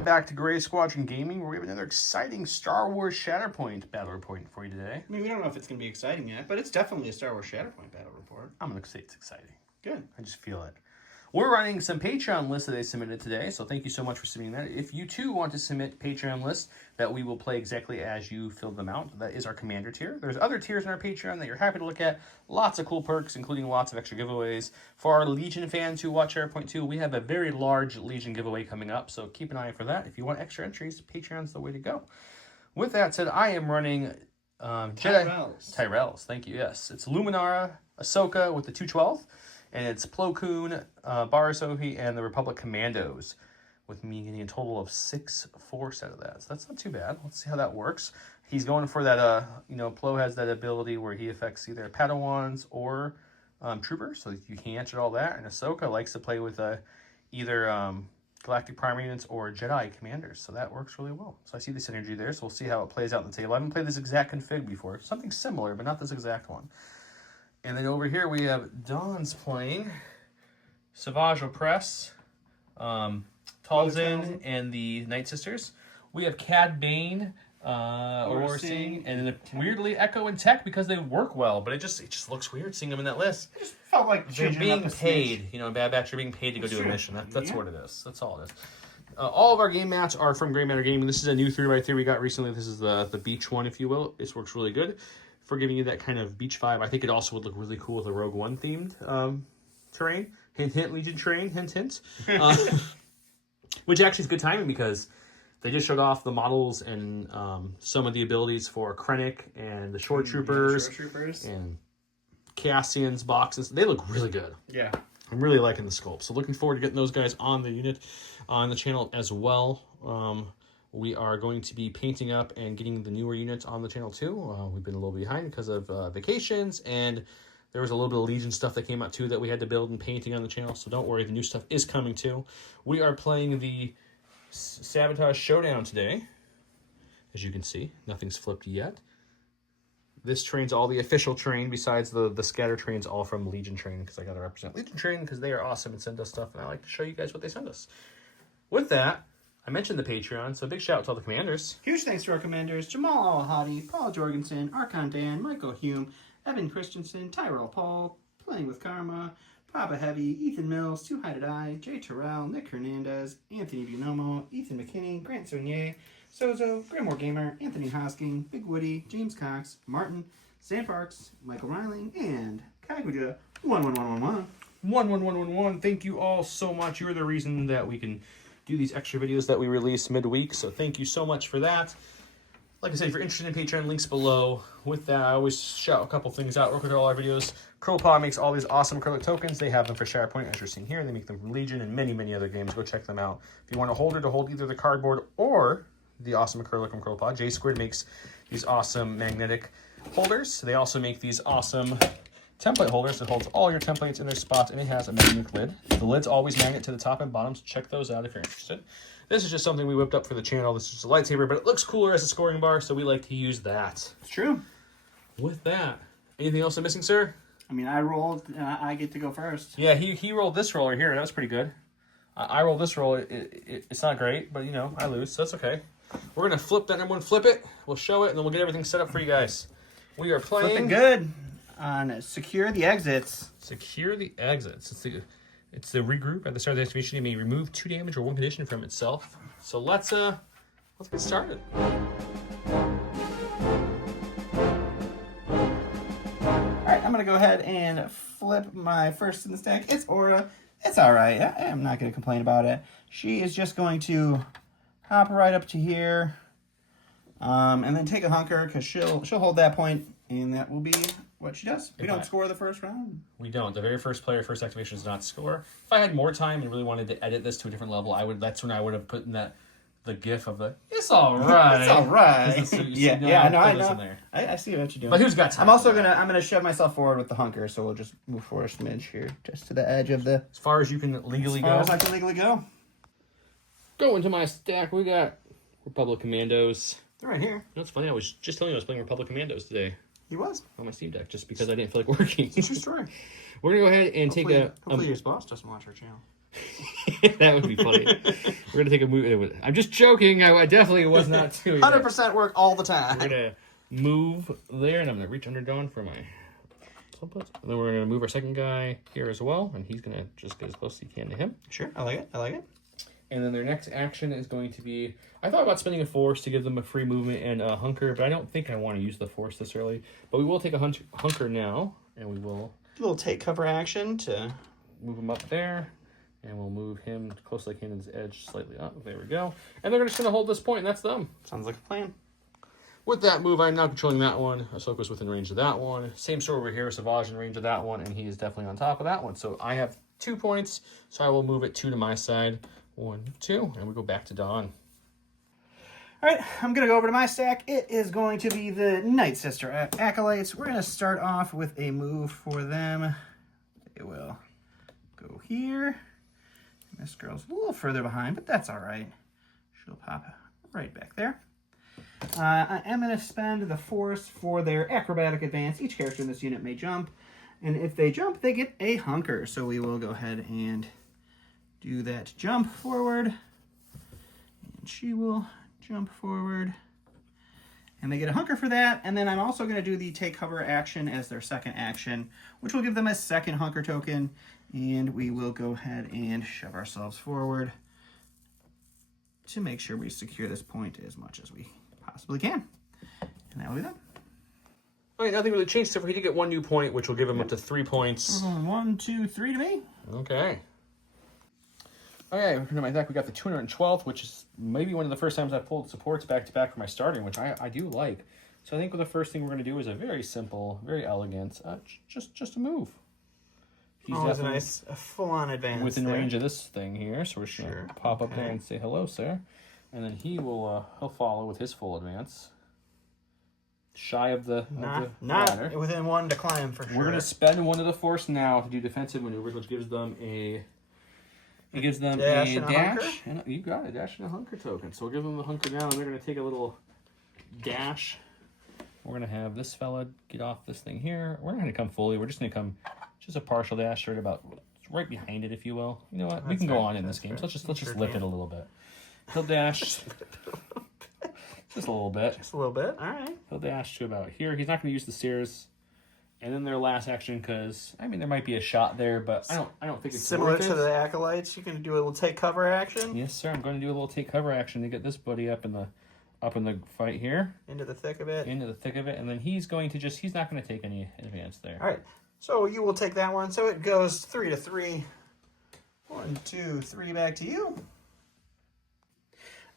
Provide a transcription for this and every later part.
Welcome back to Gray Squadron Gaming, where we have another exciting Star Wars Shatterpoint battle report for you today. I mean, we don't know if it's going to be exciting yet, but it's definitely a Star Wars Shatterpoint battle report. I'm going to say it's exciting. Good. I just feel it. We're running some Patreon lists that they submitted today, so thank you so much for submitting that. If you too want to submit Patreon lists that we will play exactly as you filled them out, that is our Commander tier. There's other tiers in our Patreon that you're happy to look at. Lots of cool perks, including lots of extra giveaways. For our Legion fans who watch Shatterpoint 2, we have a very large Legion giveaway coming up, so keep an eye out for that. If you want extra entries, Patreon's the way to go. With that said, I am running Tyrells, thank you, yes. It's Luminara, Ahsoka with the 212. And it's Plo, Barasohi, and the Republic Commandos, with me getting a total of 6/4 set of that. So that's not too bad. Let's see how that works. He's going for that, Plo has that ability where he affects either Padawans or Troopers, so you can answer all that. And Ahsoka likes to play with either Galactic Prime units or Jedi Commanders, so that works really well. So I see the synergy there, so we'll see how it plays out on the table. I haven't played this exact config before. Something similar, but not this exact one. And then over here we have Dawn's playing Savage Opress, Talzin, and the Night Sisters. We have Cad Bane, Orsing, and then weirdly Echo and Tech because they work well, but it just looks weird seeing them in that list. It just felt like they're being paid, Bad Batch are being paid to go do a mission. That's what it is. That's all it is. All of our game mats are from Gray Matter Gaming. This is a new 3x3 we got recently. This is the beach one, if you will. This works really good for giving you that kind of beach vibe. I think it also would look really cool with a Rogue One themed terrain. Hint, hint, Legion terrain, hint, hint. Which actually is good timing because they just showed off the models and some of the abilities for Krennic and the Shore Troopers, and Cassian's boxes. They look really good. Yeah. I'm really liking the sculpt. So looking forward to getting those guys on the unit, on the channel as well. We are going to be painting up and getting the newer units on the channel too. We've been a little behind because of vacations, and there was a little bit of Legion stuff that came out too that we had to build and painting on the channel, so don't worry, the new stuff is coming too. We are playing the Sabotage Showdown today. As you can see, nothing's flipped yet. This train's all the official train besides the scatter trains, all from Legion train, because I got to represent Legion train because they are awesome and send us stuff, and I like to show you guys what they send us. With that, I mentioned the Patreon, so big shout out to all the commanders. Huge thanks to our commanders: Jamal Al-Hadi, Paul Jorgensen, Archon Dan, Michael Hume, Evan Christensen, Tyrell Paul, Playing with Karma, Papa Heavy, Ethan Mills, Too High to Die, Jay Terrell, Nick Hernandez, Anthony Buonomo, Ethan McKinney, Grant Sonier, Sozo, Grimoire Gamer, Anthony Hosking, Big Woody, James Cox, Martin, Sam Parks, Michael Riling, and Kaguja 11111. 11111. Thank you all so much. You're the reason that we can do these extra videos that we release midweek, so thank you so much for that. Like I said, if you're interested in Patreon, links below. With that, I always shout a couple things out real quick at all our videos. Crowpaw makes all these awesome acrylic tokens. They have them for Shatterpoint, as you're seeing here. They make them from Legion and many, many other games. Go check them out. If you want a holder to hold either the cardboard or the awesome acrylic from Crowpaw, J Squid makes these awesome magnetic holders. They also make these awesome template holders that holds all your templates in their spots, and it has a magnetic lid. The lid's always magnet to the top and bottom, so check those out if you're interested. This is just something we whipped up for the channel. This is just a lightsaber, but it looks cooler as a scoring bar, so we like to use that. It's true. With that, anything else I'm missing, sir? I mean, I rolled, and I get to go first. Yeah, he rolled this roller here. That was pretty good. I rolled this roll. It's not great, but, I lose, so that's okay. We're going to flip that number one, flip it. We'll show it, and then we'll get everything set up for you guys. We are playing... Flip it good on Secure the Exits. Secure the Exits. It's the regroup at the start of the activation. You may remove 2 damage or 1 condition from itself. So let's get started. Alright, I'm going to go ahead and flip my first in the stack. It's Aura. It's alright. I'm not going to complain about it. She is just going to hop right up to here. And then take a hunker, because she'll hold that point, and that will be what she does. We don't score the first round. We don't. The very first player, first activation does not score. If I had more time and really wanted to edit this to a different level, that's when I would have put in the gif of the "It's all right." It's all right. I know. I see what you're doing. But who's got time? I'm gonna shove myself forward with the hunker, so we'll just move forward a smidge here, just to the edge of the. As far as you can legally go. As far as I can legally go. Go into my stack. We got Republic Commandos. They're right here. That's funny. I was just telling you I was playing Republic Commandos today. He was on my Steam Deck just because I didn't feel like working. It's a true story. We're gonna go ahead and take hopefully your boss doesn't watch our channel. That would be funny. We're going to take a move. I'm just joking. I definitely was not doing that. 100% work all the time. We're going to move there, and I'm going to reach under Dawn for my inputs. And then we're going to move our second guy here as well, and he's going to just get as close as he can to him. Sure, I like it. I like it. And then their next action is going to be... I thought about spending a force to give them a free movement and a hunker, but I don't think I want to use the force this early. But we will take a hunker now, and we will... A little take cover action to... Move him up there, and we'll move him close like his edge slightly up. There we go. And they're just going to hold this point, and that's them. Sounds like a plan. With that move, I'm now controlling that one. Ahsoka's within range of that one. Same sort over here, Savage in range of that one, and he is definitely on top of that one. So I have 2 points, so I will move it 2 to my side. 1, 2, and we go back to Dawn. All right, I'm going to go over to my stack. It is going to be the Night Sister Acolytes. We're going to start off with a move for them. They will go here. This girl's a little further behind, but that's all right. She'll pop right back there. I am going to spend the force for their acrobatic advance. Each character in this unit may jump, and if they jump, they get a hunker. So we will go ahead and do that jump forward, and she will jump forward, and they get a hunker for that. And then I'm also going to do the take cover action as their second action, which will give them a second hunker token, and we will go ahead and shove ourselves forward to make sure we secure this point as much as we possibly can. And that will be that. Okay, nothing really changed except for he did get 1 new point, which will give him up to 3 points. 1, 2, 3 to me. Okay. Okay, we're into my deck. We got the 212th, which is maybe one of the first times I've pulled supports back-to-back for my starting, which I do like. So I think the first thing we're going to do is a very simple, very elegant, just a move. He's that's a nice full-on advance within there. range of this thing here, so we're just going to pop up there and say hello, sir. And then he'll follow with his full advance. Shy of the ladder. Not within 1 to climb for sure. We're going to spend 1 of the force now to do defensive maneuvers, which gives them a... It gives them dash a dash, and you got it, dash and a hunker token. So we'll give them the hunker now, and they're going to take a little dash. We're going to have this fella get off this thing here. We're not going to come fully. We're just going to come just a partial dash, right behind it, if you will. You know what? We can go on in this game. So let's just lift it a little bit. He'll dash just a little bit. Just a little bit. All right. He'll dash to about here. He's not going to use the stairs. And then their last action, because I mean there might be a shot there, but I don't think it's similar worth to it. the acolytes. You can do a little take cover action. Yes, sir. I'm going to do a little take cover action to get this buddy up in the fight here. Into the thick of it. Into the thick of it, and then he's not going to take any advance there. All right. So you will take that one. So it goes 3 to 3. 1, 2, 3 back to you.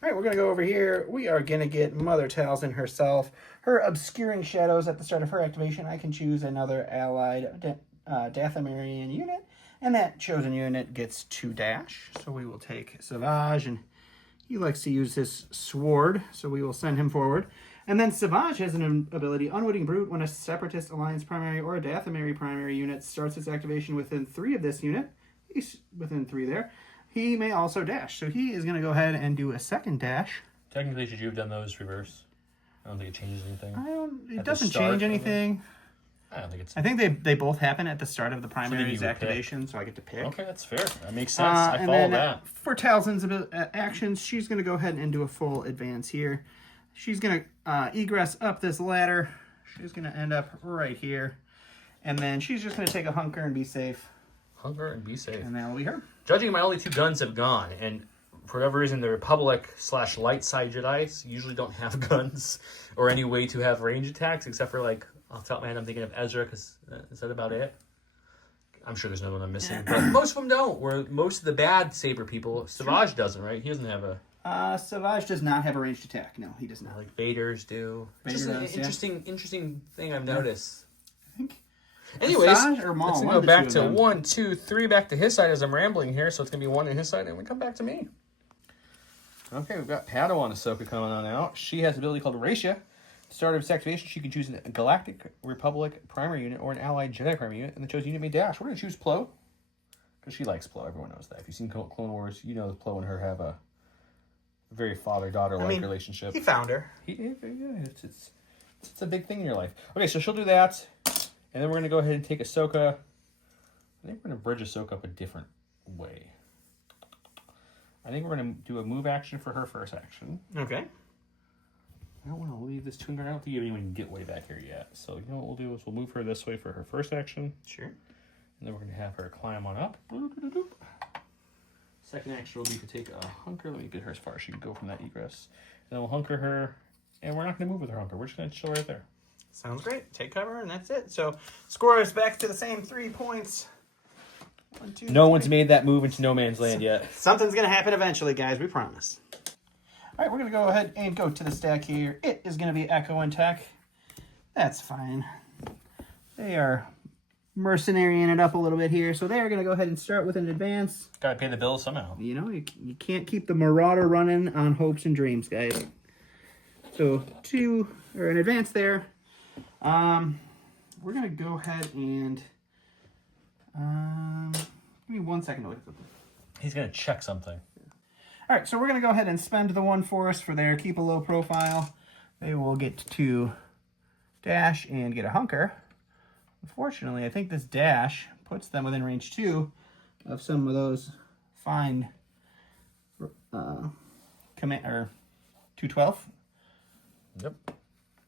All right, we're going to go over here. We are going to get Mother Talzin herself. Her Obscuring Shadows at the start of her activation. I can choose another allied Dathomirian unit, and that chosen unit gets 2 dash. So we will take Savage, and he likes to use his sword, so we will send him forward. And then Savage has an ability, Unwitting Brute, when a Separatist Alliance primary or a Dathomiri primary unit starts its activation within 3 of this unit. He's within 3 there. He may also dash, so he is going to go ahead and do a second dash. Technically, should you have done those reverse? I don't think it changes anything. It doesn't change anything. I don't think it's... I think they both happen at the start of the primary's activation, so I get to pick. Okay, that's fair. That makes sense. I follow that. For Talzin's actions, she's going to go ahead and do a full advance here. She's going to egress up this ladder. She's going to end up right here. And then she's just going to take a hunker and be safe. Hunker and be safe. And that will be her. Judging my only 2 guns have gone, and for whatever reason, the Republic/light side Jedi usually don't have guns or any way to have range attacks, except for, like, off the top of my head, I'm thinking of Ezra, because is that about it? I'm sure there's another one I'm missing, but most of them don't. Where most of the bad saber people, Savage doesn't, right? He doesn't have a... Savage does not have a ranged attack. No, he does not. Like Vader's do. Vader Just an does, interesting thing I've noticed. I think... Anyways, or Maul, let's go back to 1, 2, 3, back to his side as I'm rambling here. So it's going to be 1 in his side, and we come back to me. Okay, we've got Padawan Ahsoka coming on out. She has an ability called Racia. Start of its activation, she can choose a Galactic Republic primary unit or an allied Jedi primary unit, and the chosen unit may dash. We're going to choose Plo, because she likes Plo. Everyone knows that. If you've seen Clone Wars, you know that Plo and her have a very father-daughter-like relationship. He found her. It's a big thing in your life. Okay, so she'll do that. And then we're going to go ahead and take Ahsoka. I think we're going to bridge Ahsoka up a different way. I think we're going to do a move action for her first action. Okay. I don't want to leave this twin guard. I don't think you even get way back here yet. So you know what we'll do is we'll move her this way for her first action. Sure. And then we're going to have her climb on up. Second action will be to take a hunker. Let me get her as far as she can go from that egress. And then we'll hunker her. And we're not going to move with her hunker. We're just going to chill right there. Sounds great. Take cover, and that's it. So score is back to the same 3 points. 1, 2, No 3. one's made that move into no man's land yet. Something's going to happen eventually, guys. We promise. All right, we're going to go ahead and go to the stack here. It is going to be Echo and Tech. That's fine. They are mercenarying it up a little bit here, so they are going to go ahead and start with an advance. Gotta pay the bills somehow. You know, you can't keep the Marauder running on hopes and dreams, guys. So an advance there. We're going to go ahead and... give me 1 second to look at something. He's gonna check something. All right, so we're going to go ahead and spend the 1 force for their keep a low profile. They will get to dash and get a hunker. Unfortunately, I think this dash puts them within range 2 of some of those fine command or 212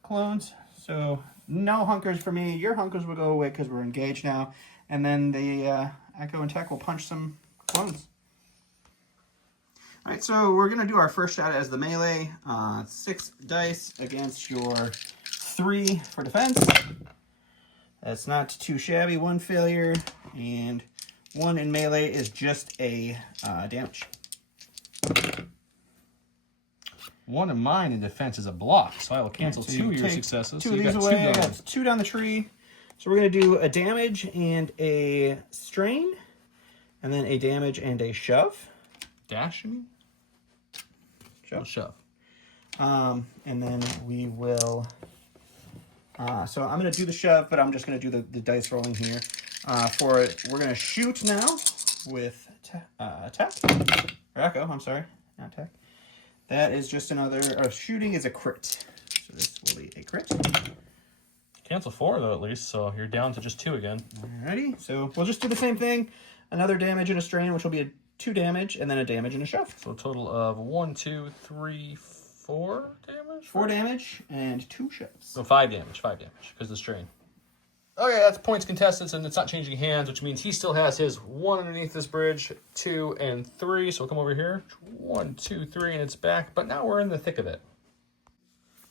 clones. So no hunkers for me. Your hunkers will go away because we're engaged now. And then the Echo and Tech will punch some clones. All right, so we're going to do our first shot as the melee. 6 dice against your 3 for defense. That's not too shabby. 1 failure, and 1 in melee is just a damage. 1 of mine in defense is a block, so I will cancel So 2 of your take successes. 2 So of you these got away. 2 I going. got 2 down the tree. So we're going to do a damage and a strain, and then a damage and a shove. Dash, you mean? Shove. Shove. And then we will... so I'm going to do the shove, but I'm just going to do the dice rolling here. For it, we're going to shoot now with Tech. Or Echo, I'm sorry. Not Tech. That is just another... shooting is a crit. So this will be a crit. Cancel 4, though, at least, so you're down to just 2 again. Alrighty, so we'll just do the same thing. Another damage and a strain, which will be a 2 damage, and then a damage and a shove. So a total of 1, 2, 3, 4 damage? 4 damage and 2 shoves. So 5 damage, because of the strain. Okay, that's points contestants, and it's not changing hands, which means he still has his 1 underneath this bridge, 2 and 3. So we'll come over here. 1, 2, 3, and it's back. But now we're in the thick of it.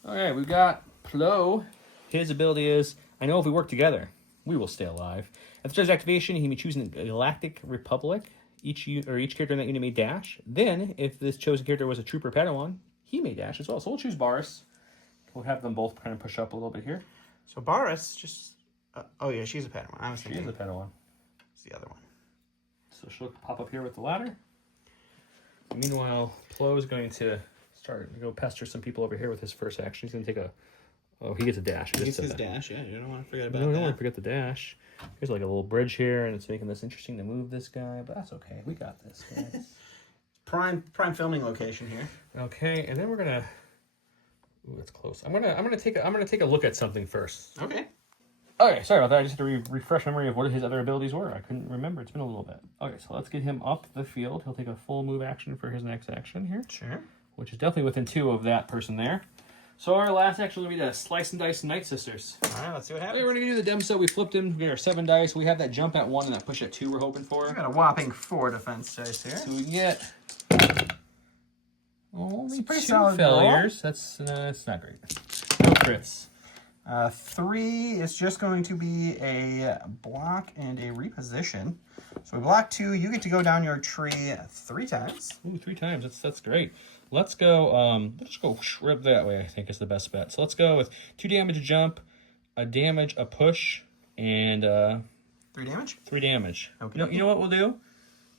All right, we've got Plo. His ability is, I know if we work together, we will stay alive. At the start of activation, he may choose an Galactic Republic. Each character in that unit may dash. Then, if this chosen character was a Trooper Padawan, he may dash as well. So we'll choose Baris. We'll have them both kind of push up a little bit here. So Baris just... oh yeah, she's a Padawan. I was She thinking is a Padawan. it's the other one. So she'll pop up here with the ladder. Meanwhile, Plo is going to go pester some people over here with his first action. He's going to take a... Oh, he gets a dash. He gets his dash, yeah. You don't want to forget about No, that. don't want to forget the dash. Here's like a little bridge here, and it's making this interesting to move this guy, but that's okay. We got this, guys. Prime filming location here. Okay, and then we're gonna... Ooh, that's close. I'm gonna take a look at something first. Okay. Okay, sorry about that. I just had to refresh memory of what his other abilities were. I couldn't remember. It's been a little bit. Okay, so let's get him up the field. He'll take a full move action for his next action here. Sure. Which is definitely within 2 of that person there. So our last action will be to Slice and Dice Night Sisters. All right, let's see what happens. Okay, we're going to do the dem set. We flipped him. We got our 7 dice. We have that jump at 1 and that push at 2 we're hoping for. We got a whopping 4 defense dice here. So we get only pretty 2 solid failures. That's not great. No crits. 3 is just going to be a block and a reposition. So we block 2. You get to go down your tree 3 times. Ooh, 3 times. That's great. Let's go. Let's go rip that way. I think is the best bet. So let's go with 2 damage a jump, a damage a push, and 3 damage. 3 damage. Okay. You know what we'll do?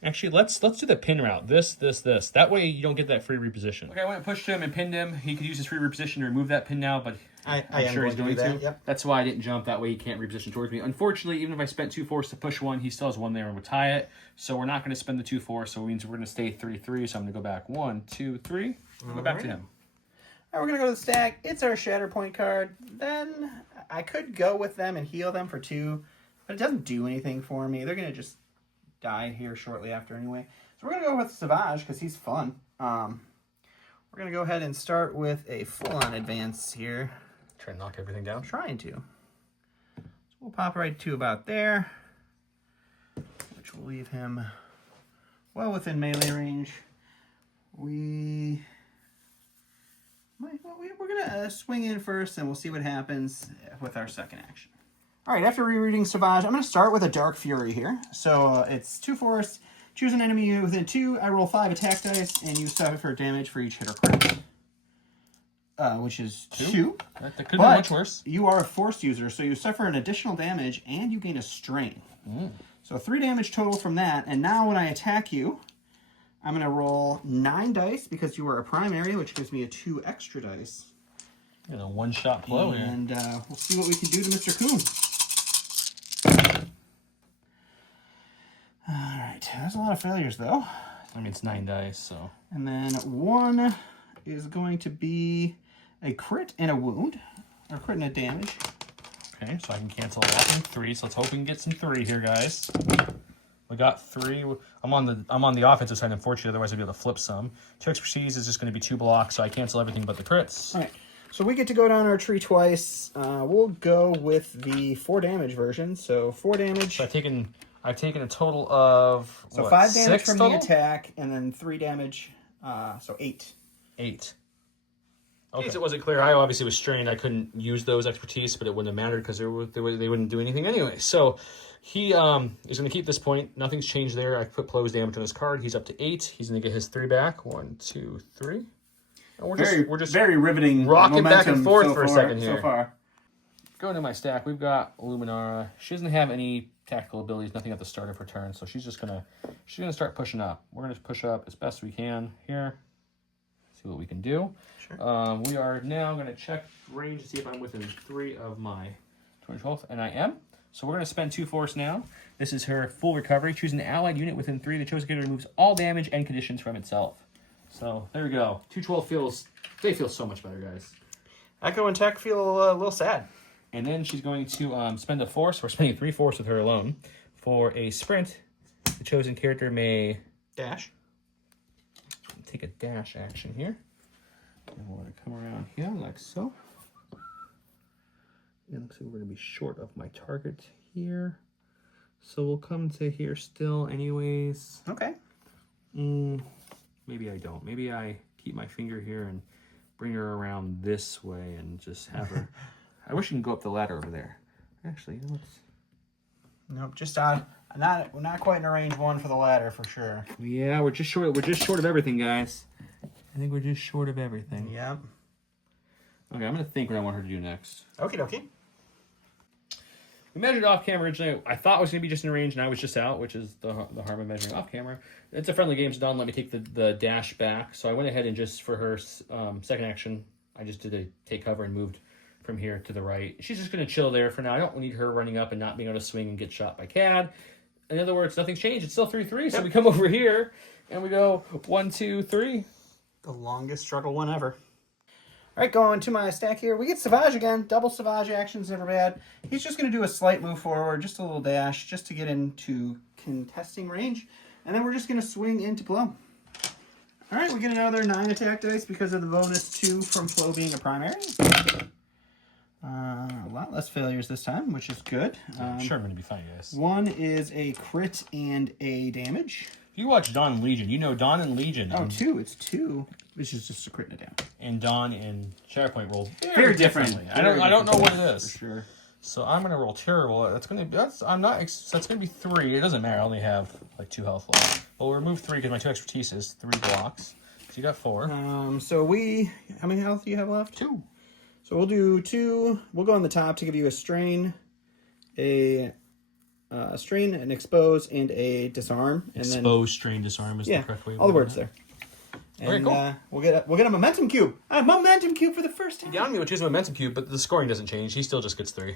Actually, let's do the pin route. This. That way you don't get that free reposition. Okay, I went and pushed him and pinned him. He could use his free reposition to remove that pin now, but I'm sure he's going to. Yep. That's why I didn't jump. That way he can't reposition towards me. Unfortunately, even if I spent 2 force to push 1, he still has 1 there and would tie it. So we're not going to spend the 2 force. So it means we're going to stay 3-3. So I'm going to go back 1, 2, 3. Go back to him. All right, we're going to go to the stack. It's our Shatterpoint card. Then I could go with them and heal them for 2, but it doesn't do anything for me. They're going to just die here shortly after anyway. So we're going to go with Savage because he's fun. We're going to go ahead and start with a full-on advance here. Try to knock everything down. I'm trying to. So we'll pop right to about there, which will leave him well within melee range. We're going to swing in first, and we'll see what happens with our second action. All right, after rereading Savage, I'm going to start with a Dark Fury here. So it's 2 force. Choose an enemy within 2. I roll 5 attack dice, and you suffer damage for each hit or crit. Which is 2. That could be much worse. You are a force user, so you suffer an additional damage, and you gain a strain. So 3 damage total from that. And now when I attack you, I'm going to roll 9 dice because you are a primary, which gives me a 2 extra dice. You know, one-shot Plo here. And we'll see what we can do to Mr. Coon. All right, there's a lot of failures, though. I mean, it's 9 dice, so... And then 1 is going to be a crit and a wound, or crit and a damage. Okay, so I can cancel that in 3, so let's hope we can get some 3 here, guys. We got 3. I'm on the offensive side, unfortunately, otherwise I'd be able to flip some. 2 expertise is just going to be 2 blocks, so I cancel everything but the crits. All right, so we get to go down our tree twice. We'll go with the 4 damage version, so 4 damage. So I've taken a total of, so 5 damage from total? the attack, and then 3 damage, so 8. 8. Okay. In case it wasn't clear, I obviously was strained. I couldn't use those expertise, but it wouldn't have mattered because they wouldn't do anything anyway. So he is going to keep this point. Nothing's changed there. I put Plo's damage on his card. He's up to 8. He's going to get his 3 back. 1, 2, 3. And we're just very riveting, rocking back and forth for a second so here. far. Going to my stack, we've got Luminara. She doesn't have any tactical abilities, nothing at the start of her turn, so she's gonna start pushing up. We're gonna push up as best we can here. See what we can do. Sure. We are now gonna check range to see if I'm within 3 of my 12th, and I am. So we're gonna spend 2 force now. This is her full recovery. Choose an allied unit within 3. The chosen character removes all damage and conditions from itself. So there we go. 212 feels so much better, guys. Echo and Tech feel a little sad. And then she's going to spend a force. We're spending 3 force with her alone. For a sprint, the chosen character may... Dash. Take a dash action here. And we're going to come around here like so. And looks like we're going to be short of my target here. So we'll come to here still anyways. Okay. Maybe I don't. Maybe I keep my finger here and bring her around this way and just have her... I wish you can go up the ladder over there. Actually, let's... Nope, just not quite in a range 1 for the ladder for sure. Yeah, we're just short of everything, guys. I think we're just short of everything. Yep. Okay, I'm gonna think what I want her to do next. Okie dokie. We measured off camera originally. I thought it was gonna be just in range, and I was just out, which is the harm of measuring off camera. It's a friendly game, so Don let me take the dash back. So I went ahead and just for her second action, I just did a take cover and moved from here to the right. She's just going to chill there for now. I don't need her running up and not being able to swing and get shot by Cad. In other words, nothing's changed. It's still 3-3. So we come over here and we go 1, 2, 3. The longest struggle one ever. All right, going to my stack here. We get Savage again. Double Savage actions, never bad. He's just going to do a slight move forward, just a little dash, just to get into contesting range. And then we're just going to swing into Plo. All right, we get another 9 attack dice because of the bonus 2 from Plo being a primary. A lot less failures this time, which is good. I'm sure I'm going to be fine, guys. 1 is a crit and a damage. If you watch Dawn and Legion, you know Dawn and Legion. Oh, 2. It's 2, which is just a crit and a damage. And Dawn and Shatterpoint roll very differently. I don't know what it is. For sure. So I'm going to roll terrible. That's going to be 3. It doesn't matter. I only have like 2 health left. But we'll remove 3 because my 2 expertise is 3 blocks. So you got 4. So how many health do you have left? 2. So we'll do 2. We'll go on the top to give you a strain, an expose, and a disarm. And expose, strain, disarm is the correct way. All the words there. And cool. we'll get a momentum cube. A momentum cube for the first time. Yeah, I don't even choose a momentum cube, but the scoring doesn't change. He still just gets 3.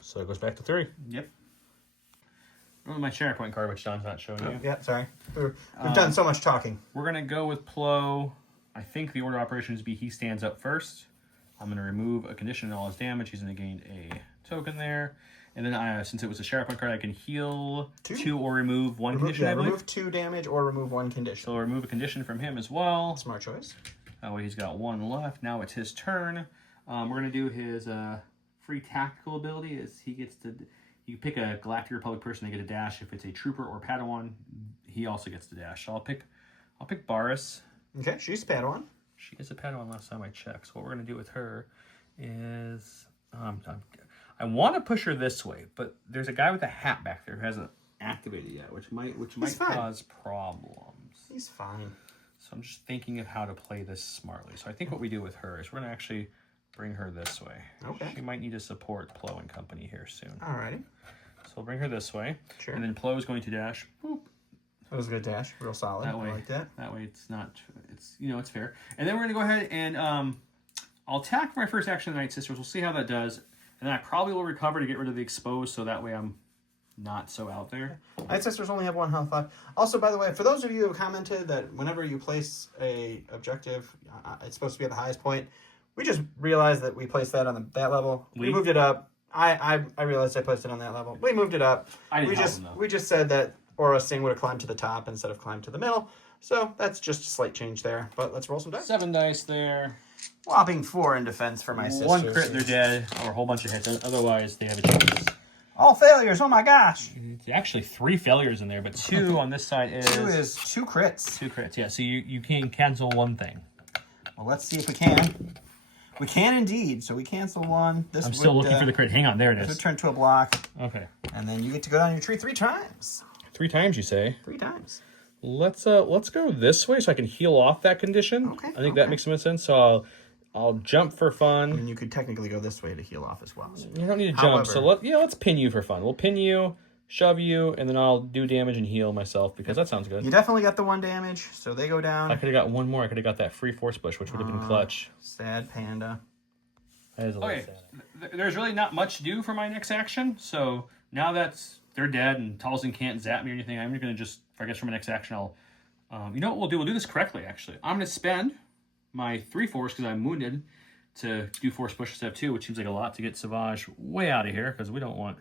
So it goes back to 3. Yep. My Shatterpoint card, which Don's not showing you. Yeah, sorry. We've done so much talking. We're going to go with Plo. I think the order of operations be he stands up first. I'm going to remove a condition on all his damage. He's going to gain a token there. And then since it was a Shatterpoint card, I can heal 2 or remove 1 condition. Yeah, remove 2 damage or remove 1 condition. So I'll remove a condition from him as well. Smart choice. That way he's got 1 left. Now it's his turn. We're going to do his free tactical ability. Is he gets to... You pick a Galactic Republic person, they get a dash. If it's a Trooper or Padawan, he also gets the dash. So I'll pick Baris. Okay, she's a Padawan. She is a Padawan last time I checked. So what we're going to do with her is... I want to push her this way, but there's a guy with a hat back there who hasn't activated yet, which might cause problems. He's fine. So I'm just thinking of how to play this smartly. So I think what we do with her is we're going to actually bring her this way. Okay. She might need to support Plo and company here soon. Alrighty. So we'll bring her this way. Sure. And then Plo is going to dash. Boop. That was a good dash. Real solid. That way, I like that. That way it's not, it's fair. And then we're going to go ahead and I'll attack for my first action of the Night Sisters. We'll see how that does. And then I probably will recover to get rid of the exposed, so that way I'm not so out there. Night Sisters only have 1 health left. Also, by the way, for those of you who commented that whenever you place a objective, it's supposed to be at the highest point, we just realized that we placed that on that level. We moved it up. I realized I placed it on that level. We moved it up. We just said that Aura Singh would have climbed to the top instead of climbed to the middle. So that's just a slight change there. But let's roll some dice. 7 dice there. Whopping 4 in defense for my sisters. 1 crit, they're dead, or a whole bunch of hits. Otherwise, they have a chance. All failures. Oh my gosh. It's actually 3 failures in there, but 2 on this side is... 2 is 2 crits. 2 crits, yeah. So you can cancel 1 thing. Well, let's see if we can. We can indeed. So we cancel 1. I'm still looking for the crit. Hang on, there it is. This would turn to a block. Okay. And then you get to go down your tree 3 times. 3 times, you say? 3 times. Let's go this way so I can heal off that condition. Okay. I think that makes some sense. So I'll jump for fun. And you could technically go this way to heal off as well. So. You don't need to jump. So let's pin you for fun. We'll pin you, shove you, and then I'll do damage and heal myself because that sounds good. You definitely got the 1 damage, so they go down. I could have got 1 more. I could have got that free force push, which would have been clutch. Sad panda. That is a little sad. There's really not much to do for my next action. So now that they're dead and Talzin can't zap me or anything, I'm going to just, I guess for my next action, I'll... you know what we'll do? We'll do this correctly, actually. I'm going to spend my 3 force because I'm wounded to do force push instead of 2, which seems like a lot to get Savage way out of here because we don't want...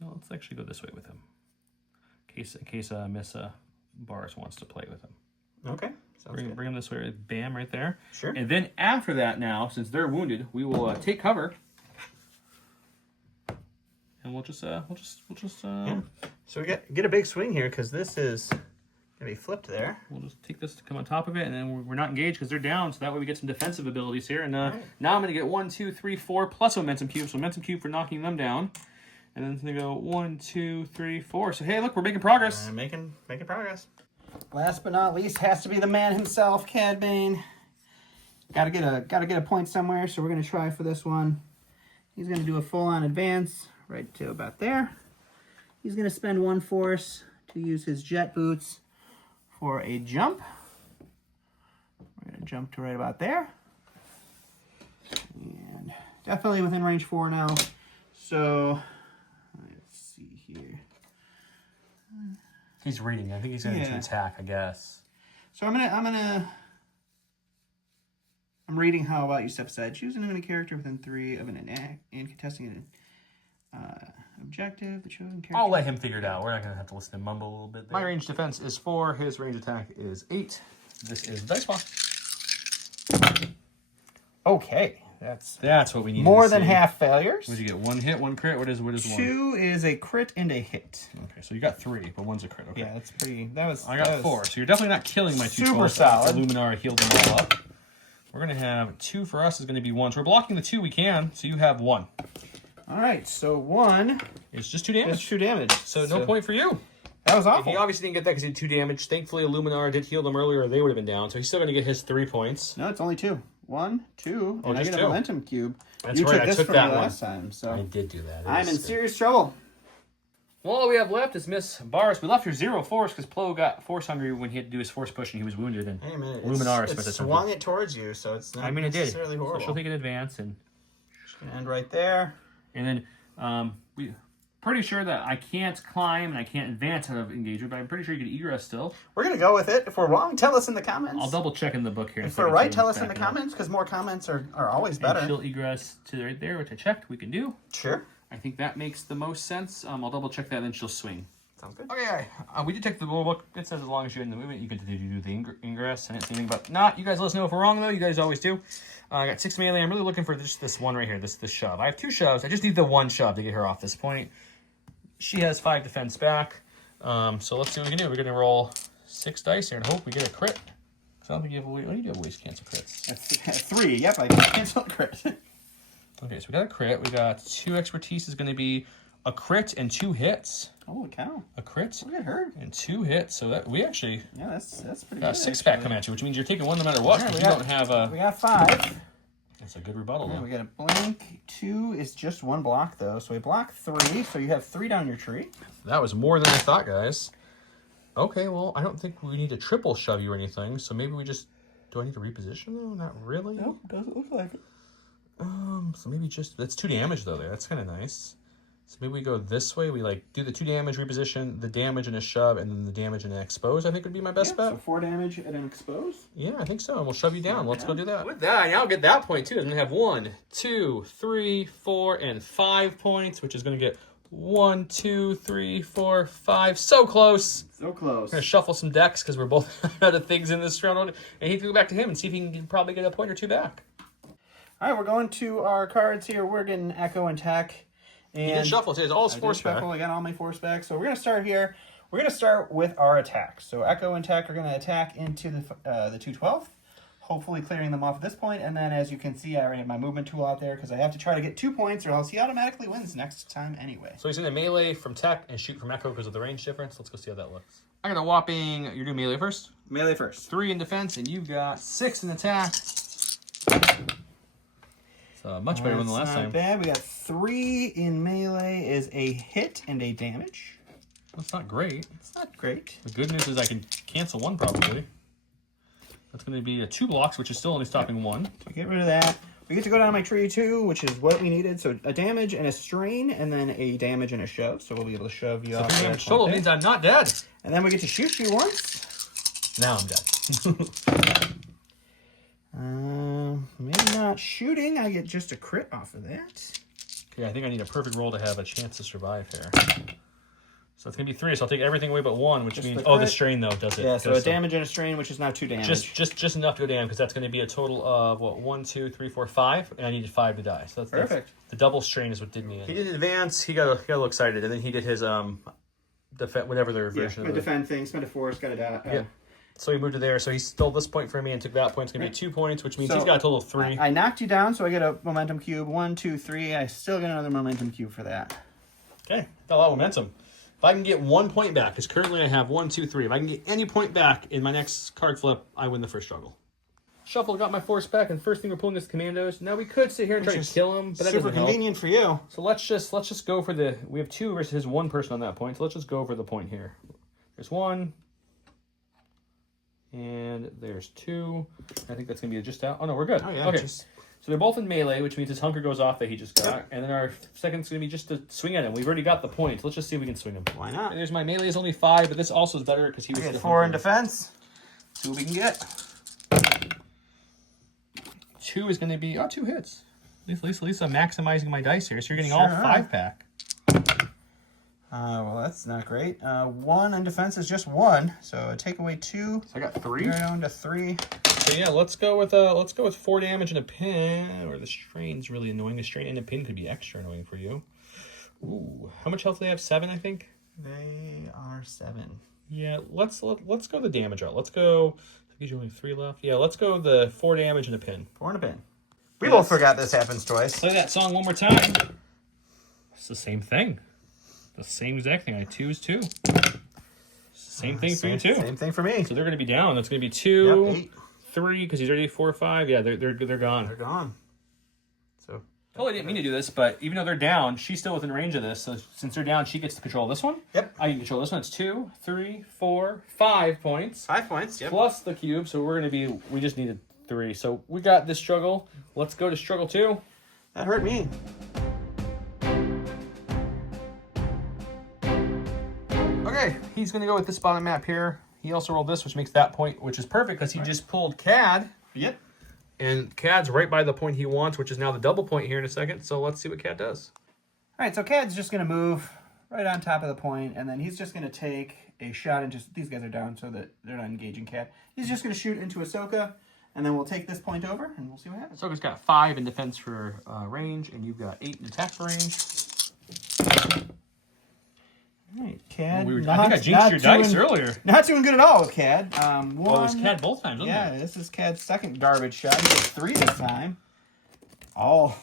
No, let's actually go this way with him. In case Miss Baris wants to play with him. Okay. Bring him this way. Bam, right there. Sure. And then after that now, since they're wounded, we will take cover. And we'll just yeah. So we get a big swing here because this is gonna be flipped there. We'll just take this to come on top of it, and then we're not engaged because they're down. So that way we get some defensive abilities here. And now I'm gonna get 1, 2, 3, 4 plus momentum cube. So momentum cube for knocking them down, and then it's gonna go 1, 2, 3, 4. So hey, look, we're making progress. Making progress. Last but not least has to be the man himself, Cad Bane. Gotta get a point somewhere. So we're gonna try for this one. He's gonna do a full-on advance. Right to about there. He's going to spend 1 force to use his jet boots for a jump. We're going to jump to right about there. And definitely within range 4 now. So, let's see here. He's reading. I think he's going to attack, I guess. So I'm reading how about you step aside. Choose an enemy character within 3 of an act and contesting an objective. The chosen character. I'll let him figure it out. We're not going to have to listen to him mumble a little bit there. My range defense is 4. His range attack is 8. This is dice box. Okay, that's what we need. More than half failures. Would you get 1 hit, 1 crit? What is 1? 2 is a crit and a hit. Okay, so you got 3, but 1's a crit. Okay. Yeah, that's pretty. I got 4. So you're definitely not killing my 2 super solid. Luminara healed them all up. We're gonna have 2 for us is gonna be 1. So we're blocking the 2 we can. So you have 1. All right, so 1 is just 2 damage. It's 2 damage. So no point for you. That was awful. He obviously didn't get that because he did 2 damage. Thankfully, Luminara did heal them earlier, or they would have been down. So he's still going to get his 3 points. No, it's only 2. 1, 2, and I get a momentum cube. That's you right. took this from me last time, so I did do that. I'm in serious trouble. Well, all we have left is Miss Baris. We left her 0 force because Plo got force hungry when he had to do his force push and he was wounded. And hey, man, Luminara it swung it towards you, so it's not necessarily horrible. So she'll take an advance and she's gonna end right there. And then we pretty sure that I can't climb and I can't advance out of engagement, but I'm pretty sure you can egress still. We're gonna go with it. If we're wrong, tell us in the comments. I'll double check in the book here. If we're right, tell us in the comments because more comments are always better. And she'll egress to right there, which I checked. We can do. Sure. I think that makes the most sense. I'll double check that, and then she'll swing. Sounds good. Okay, we did take the rule book. It says as long as you're in the movement, you can do the ingress. I didn't see anything about not. You guys let us know if we're wrong, though. You guys always do. I got 6 melee. I'm really looking for just this one right here, this shove. I have 2 shoves. I just need the 1 shove to get her off this point. She has 5 defense back. So let's see what we can do. We're going to roll 6 dice here and hope we get a crit. So I don't think you have what do you do? Always cancel crits. That's 3. Yep, I cancel the crit. Okay, so we got a crit. We got 2 expertise is going to be a crit and 2 hits. Holy cow. A crit Look at her. and 2 hits. So that we actually that's pretty got good. a 6-pack come at you, which means you're taking 1 no matter what. Yeah, You don't have a... We got 5. That's a good rebuttal, Yeah, though. we got a blink. 2 is just 1 block, though. So we block 3, so you have 3 down your tree. That was more than I thought, guys. Okay, well, I don't think we need to triple shove you or anything, so maybe we just... Do I need to reposition, though? Not really. Nope, doesn't look like it. So maybe just... That's 2 damage, though, there. That's kind of nice. So maybe we go this way. We, like, do the 2 damage, reposition, the damage and a shove, and then the damage and an expose, I think would be my best bet. So 4 damage and an expose? Yeah, I think so. And we'll shove you down. Let's go do that. With that, now I'll get that point, too. I'm going to have 1, 2, 3, 4, and 5 points, which is going to get 1, 2, 3, 4, 5. So close. So close. We're going to shuffle some decks because we're both out of things in this round. And he can go back to him and see if he can probably get a point or 2 back. All right, we're going to our cards here. We're getting Echo and Tech. And He did shuffle. It's all his I force did back. shuffle. I got all my force back. So we're going to start here. We're going to start with our attacks. So Echo and Tech are going to attack into the 212, hopefully clearing them off at this point. And then, as you can see, I already have my movement tool out there because I have to try to get 2 points or else he automatically wins next time anyway. So he's going to melee from Tech and shoot from Echo because of the range difference. Let's go see how that looks. I got a whopping... You're doing melee first? Melee first. 3 in defense, and you've got 6 in attack. So much better than the last time. Not bad. We got 3 in melee is a hit and a damage. That's not great. It's not great. The good news is I can cancel 1 probably. That's going to be a 2 blocks, which is still only stopping 1. So get rid of that. We get to go down my tree too, which is what we needed. So a damage and a strain, and then a damage and a shove. So we'll be able to shove you off. 3 damage total means I'm not dead. And then we get to shoot you once. Now I'm dead. Maybe not shooting. I get just a crit off of that. Okay, I think I need a perfect roll to have a chance to survive here. So it's going to be 3, so I'll take everything away but 1, which means... Oh, the strain, though, does it. Yeah, so a damage and a strain, which is now 2 damage. Just enough to go down, because that's going to be a total of, what, 1, 2, 3, 4, 5, and I needed 5 to die. So that's perfect. The double strain is what did me in. He did advance, he got a little excited, and then he did his, whatever their version of it. defend thing, spend a force, got to die. Yeah. So he moved to there, so he stole this point from me and took that point. It's going to be 2 points, which means he's got a total of 3. I knocked you down, so I get a momentum cube. 1, 2, 3. I still get another momentum cube for that. Okay, got a lot of momentum. If I can get 1 point back, because currently I have 1, 2, 3. If I can get any point back in my next card flip, I win the first struggle. Shuffle, got my force back, and first thing we're pulling is commandos. Now we could sit here and try to kill him, but that super doesn't help. convenient for you. So let's just go for the... We have 2 versus 1 person on that point, so let's just go for the point here. There's 1. And there's 2. I think that's going to be just out. Oh, no, we're good. Oh, yeah. Okay. So they're both in melee, which means his hunker goes off that he just got. Yep. And then our second's going to be just to swing at him. We've already got the point. Let's just see if we can swing him. Why not? And there's my melee is only 5, but this also is better because he was... I get 4 in defense. See what we can get. 2 is going to be... Oh, 2 hits. At least I'm maximizing my dice here. So you're getting all Sure 5-pack. Well, that's not great. 1 in defense is just 1, so take away 2. So I got 3. You're down to 3. So yeah, let's go with 4 damage and a pin. Or the strain's really annoying. The strain and a pin could be extra annoying for you. Ooh, how much health do they have? 7, I think. They are 7. Yeah, let's go the damage out. Let's go. There's only 3 left. Yeah, let's go the 4 damage and a pin. 4 and a pin. We both forgot this happens twice. Play that song one more time. It's the same thing. The same exact thing. 2 is 2. Same thing for you too. Same thing for me. So they're going to be down. That's going to be 2, Yep, 8. 3 because he's already 4 or 5. Yeah, they're gone. They're gone. So Totally didn't mean to do this, but even though they're down, she's still within range of this. So since they're down, she gets to control this one. Yep. I can control this one. It's 2, 3, 4, 5 points. 5 points. Yep. Plus the cube. So we're going to be. We just needed 3. So we got this struggle. Let's go to struggle 2. That hurt me. Okay, he's going to go with this bottom map here. He also rolled this, which makes that point, which is perfect because he just pulled Cad. Yep. And Cad's right by the point he wants, which is now the double point here in a second. So let's see what Cad does. right, so Cad's just going to move right on top of the point, and then he's just going to take a shot into... These guys are down so that they're not engaging Cad. He's just going to shoot into Ahsoka, and then we'll take this point over, and we'll see what happens. Ahsoka's got 5 in defense for range, and you've got 8 in attack for range. All right, Cad. I think I jinxed your dice earlier. Not doing good at all with Cad. Well, it was Cad both times, wasn't it? Yeah, this is Cad's second garbage shot. He gets 3 this time. Oh.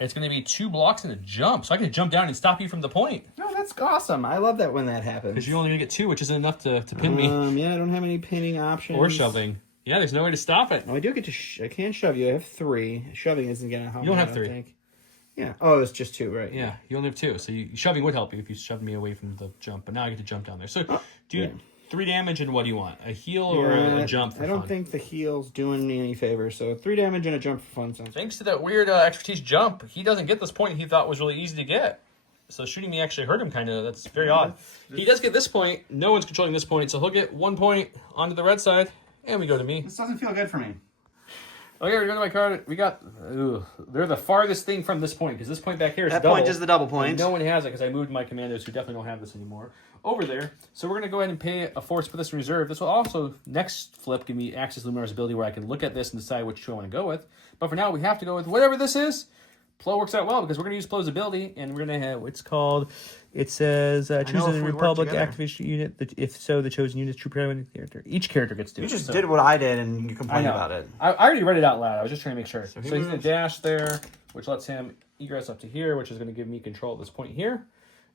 It's going to be 2 blocks and a jump, so I can jump down and stop you from the point. No, that's awesome. I love that when that happens. Because you're only going to get 2, which isn't enough to pin me. Yeah, I don't have any pinning options. Or shoving. Yeah, there's no way to stop it. Oh, I do get to... I can shove you. I have 3. Shoving isn't going to help me. You don't have 3. Think. Yeah. Oh, it's just 2, right? Yeah, you only have 2. So shoving would help you if you shoved me away from the jump. But now I get to jump down there. So do you 3 damage and what do you want? A heal or a jump for I don't fun? think the heal's doing me any favors. So 3 damage and a jump for fun sounds. Thanks to that weird expertise jump, he doesn't get this point he thought was really easy to get. So shooting me actually hurt him kind of. That's very odd. He does get this point. No one's controlling this point. So he'll get 1 point onto the red side. And we go to me. This doesn't feel good for me. Okay, we're going to my card. We got... they're the farthest thing from this point, because this point back here is That double. point is the double point. No one has it, because I moved my commandos who definitely don't have this anymore over there. So we're going to go ahead and pay a force for this in reserve. This will also, next flip, give me access to Luminara's ability where I can look at this and decide which two I want to go with. But for now, we have to go with whatever this is. Plo works out well, because we're going to use Plo's ability, and we're going to have what's called... It says, choose a Republic activation unit. If so, the chosen unit is true primary character. Each character gets to. You just did what I did, and you complained about it. I already read it out loud. I was just trying to make sure. So he's going to moves. dash there, which lets him egress up to here, which is going to give me control at this point here.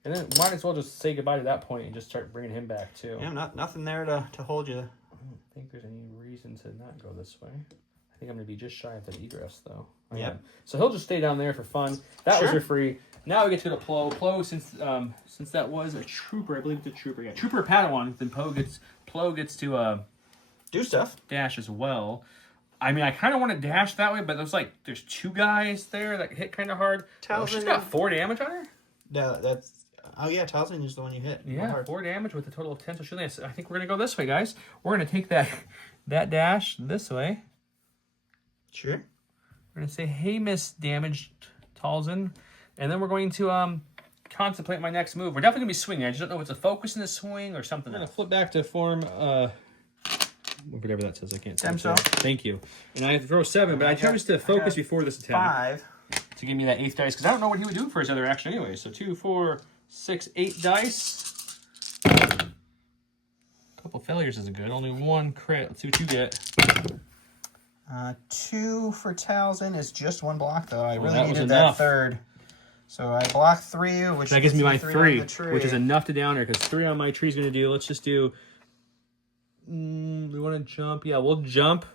And then might as well just say goodbye to that point and just start bringing him back, too. Yeah, nothing there to hold you. I don't think there's any reason to not go this way. I think I'm going to be just shy of that egress, though. Yeah. So he'll just stay down there for fun. That was your free. Now we get to go to Plo. Plo, since that was a trooper, I believe it's a trooper. Yeah, trooper Padawan. Then Plo gets to do stuff. Dash as well. I mean, I kind of want to dash that way, but there's 2 guys there that hit kind of hard. She's got 4 damage on her. Yeah, that's. Oh yeah, Talzin is the one you hit. Yeah, 4 damage with a total of 10. So I think we're gonna go this way, guys. We're gonna take that dash this way. Sure. We're going to say, hey, Miss Damaged Talzin. And then we're going to contemplate my next move. We're definitely going to be swinging. I just don't know if it's a focus in the swing or something. I'm going to flip back to form, whatever that says. I can't say. Thank you. And I have to throw 7, but I chose to focus before this attack. 5. To give me that 8th dice, because I don't know what he would do for his other action anyway. So 2, 4, 6, 8 dice. A couple failures isn't good. Only 1 crit. Let's see what you get. 2 for Talzin is just 1 block, though. I really needed enough. that 3rd. So I blocked 3, which that gives me my 3, which is enough to down her, because 3 on my tree is going to do. Let's just do... we want to jump. Yeah, we'll jump.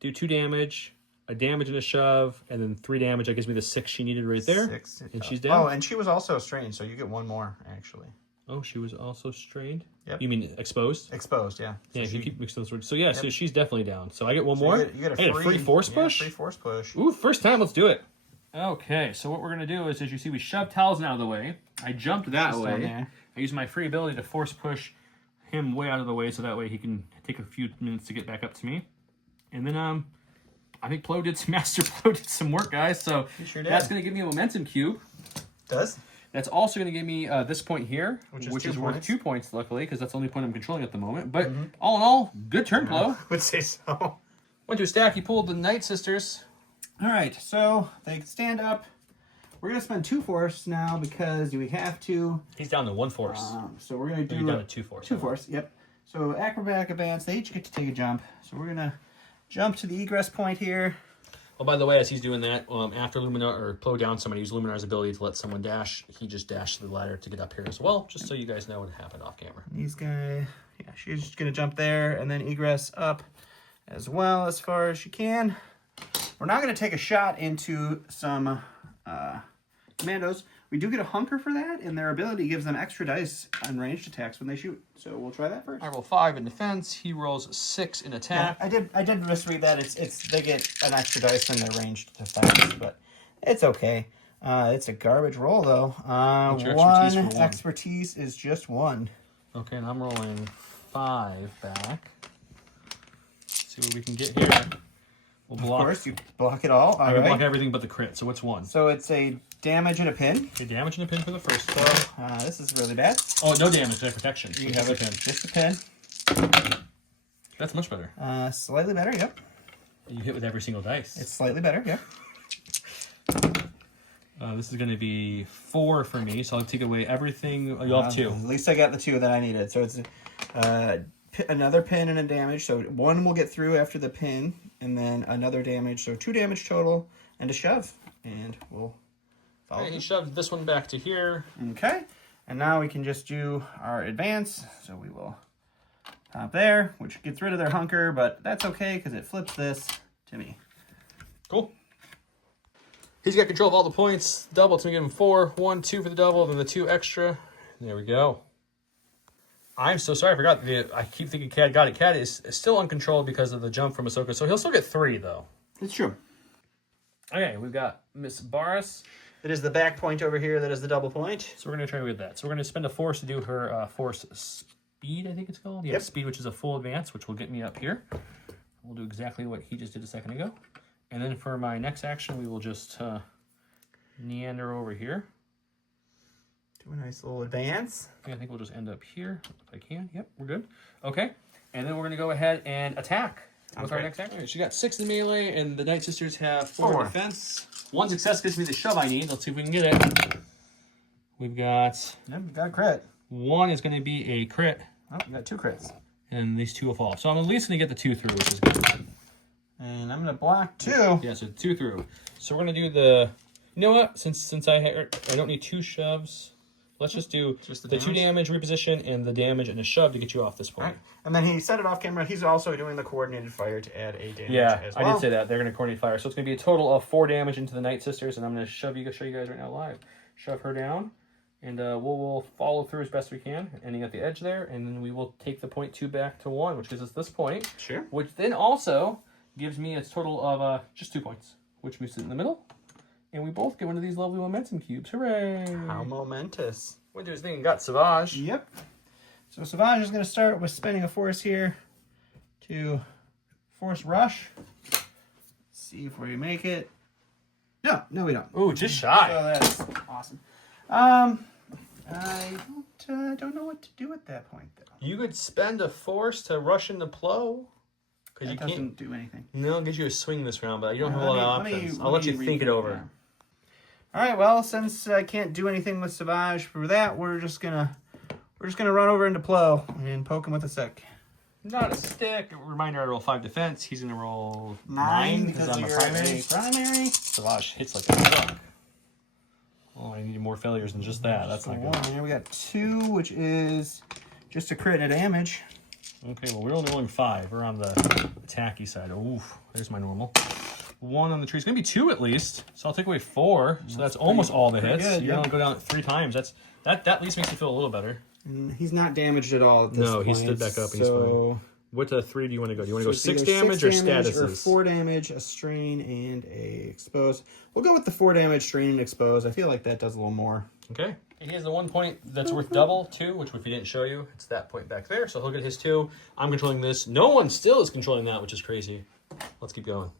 Do 2 damage, a damage and a shove, and then 3 damage. That gives me the 6 she needed right there. 6. And she's down. Oh, and she was also strained, so you get 1 more, actually. Oh, she was also strained? Yep. You mean exposed? Exposed, yeah. Yeah, you keep mixing those words. So yeah, so she's definitely down. So I get 1 more. You get a free force push? Free force push. Ooh, first time, let's do it. Okay, so what we're going to do is, as you see, we shove Talzin out of the way. I jumped that way. I use my free ability to force push him way out of the way, so that way he can take a few minutes to get back up to me. And then, I think Master Plo did some work, guys. So that's going to give me a momentum cube. Does? That's also going to give me this point here, which is worth 2 points, luckily, because that's the only point I'm controlling at the moment. But all in all, good turn, Plo. Would say so. Went to a stack. He pulled the Night Sisters. All right, so they stand up. We're going to spend 2 force now because we have to. He's down to 1 force. So we're going to do... You're down to 2 force. 2 force, yep. So acrobatic advance, they each get to take a jump. So we're going to jump to the egress point here. Oh, by the way, as he's doing that, after Luminar or Plo down somebody, use Luminar's ability to let someone dash. He just dashed the ladder to get up here as well, just so you guys know what happened off camera. These guys, yeah, she's just going to jump there and then egress up as well as far as she can. We're now going to take a shot into some commandos. We do get a hunker for that, and their ability gives them extra dice on ranged attacks when they shoot. So we'll try that first. I roll 5 in defense. He rolls 6 in attack. Yeah, I did misread that. They get an extra dice in their ranged defense, but it's okay. It's a garbage roll though. One expertise is just 1. Okay, and I'm rolling 5 back. Let's see what we can get here. We'll Of block. course, you block it all. I All would right. block everything but the crit. So what's one? So it's a damage and a pin. Okay, damage and a pin for the first spell. This is really bad. Oh, no damage, no protection. So You have a pin. just a pin. That's much better. Slightly better, yep. You hit with every single dice. It's slightly better, yep. This is going to be 4 for me, so I'll take away everything. Oh, you'll have 2. At least I got the 2 that I needed. So it's another pin and a damage. So 1 will get through after the pin, and then another damage. So 2 damage total, and a shove. And we'll follow. He shoved this one back to here. Okay. And now we can just do our advance. So we will pop there, which gets rid of their hunker, but that's okay because it flips this to me. Cool. He's got control of all the points. Double, so we give him 4. 1, 2 for the double, then the 2 extra. There we go. I'm so sorry, I forgot. I keep thinking Cad got it. Cad is still uncontrolled because of the jump from Ahsoka, so he'll still get 3, though. It's true. Okay, we've got Miss Barris. It is the back point over here that is the double point. So we're going to try with that. So we're going to spend a force to do her force speed, I think it's called. Yeah, Yep. speed, which is a full advance, which will get me up here. We'll do exactly what he just did a second ago. And then for my next action, we will just neander over here. Do a nice little advance. I think we'll just end up here if I can. Yep, we're good. Okay, and then we're going to go ahead and attack with our next action. All right, she got 6 in melee, and the Night Sisters have 4 in defense. 1 success gives me the shove I need. Let's see if we can get it. We've got... Yep, you got a crit. 1 is going to be a crit. Oh, you got 2 crits. And these 2 will fall. So I'm at least going to get the 2 through, which is good. And I'm going to block 2. Yeah, so 2 through. So we're going to do the... You know what? Since I don't need 2 shoves, let's just do the 2 damage reposition and the damage and a shove to get you off this point. Right. And then he said it off camera. He's also doing the coordinated fire to add a damage as well. I did say that. They're going to coordinate fire. So it's going to be a total of 4 damage into the Night Sisters, and I'm going to show you guys right now live. Shove her down, and we'll follow through as best we can, ending at the edge there, and then we will take the point 2 back to 1, which gives us this point. Sure. Which then also gives me a total of just 2 points, which moves it in the middle. And we both get one of these lovely momentum cubes. Hooray! How momentous. Went to his thing and got Savage. Yep. So Savage is going to start with spending a force here to force rush. See if we make it. No, we don't. Ooh, just shy. So that's awesome. I don't know what to do at that point, though. You could spend a force to rush into Plo. That You doesn't can't do anything. No, it gives you a swing this round, but you don't have a lot of options. I'll let you think it over. All right. Well, since I can't do anything with Savage for that, we're just gonna run over into Plo and poke him with a stick. Not a stick. Reminder: I roll 5 defense. He's gonna roll 9 because I'm a you're primary. Primary. Savage hits like a truck. Oh, I need more failures than just that. That's not good. Here we got 2, which is just a crit and a damage. Okay, well, we're only rolling 5. We're on the attacky side. Oof, there's my normal. 1 on the tree. It's going to be 2 at least. So I'll take away 4. So that's almost all the hits. good, You're yeah. going to go down 3 times. That at least makes you feel a little better. And he's not damaged at all at this point. No, he stood back up and he's fine. What 3 do you want to go? Do you want to go 6 it's either damage or 6 damage statuses? or 4 damage, a strain, and a expose. We'll go with the 4 damage, strain, and expose. I feel like that does a little more. Okay. He has the 1 point that's worth double, 2, which if he didn't show you, it's that point back there. So he'll get his 2. I'm controlling this. No one still is controlling that, which is crazy. Let's keep going.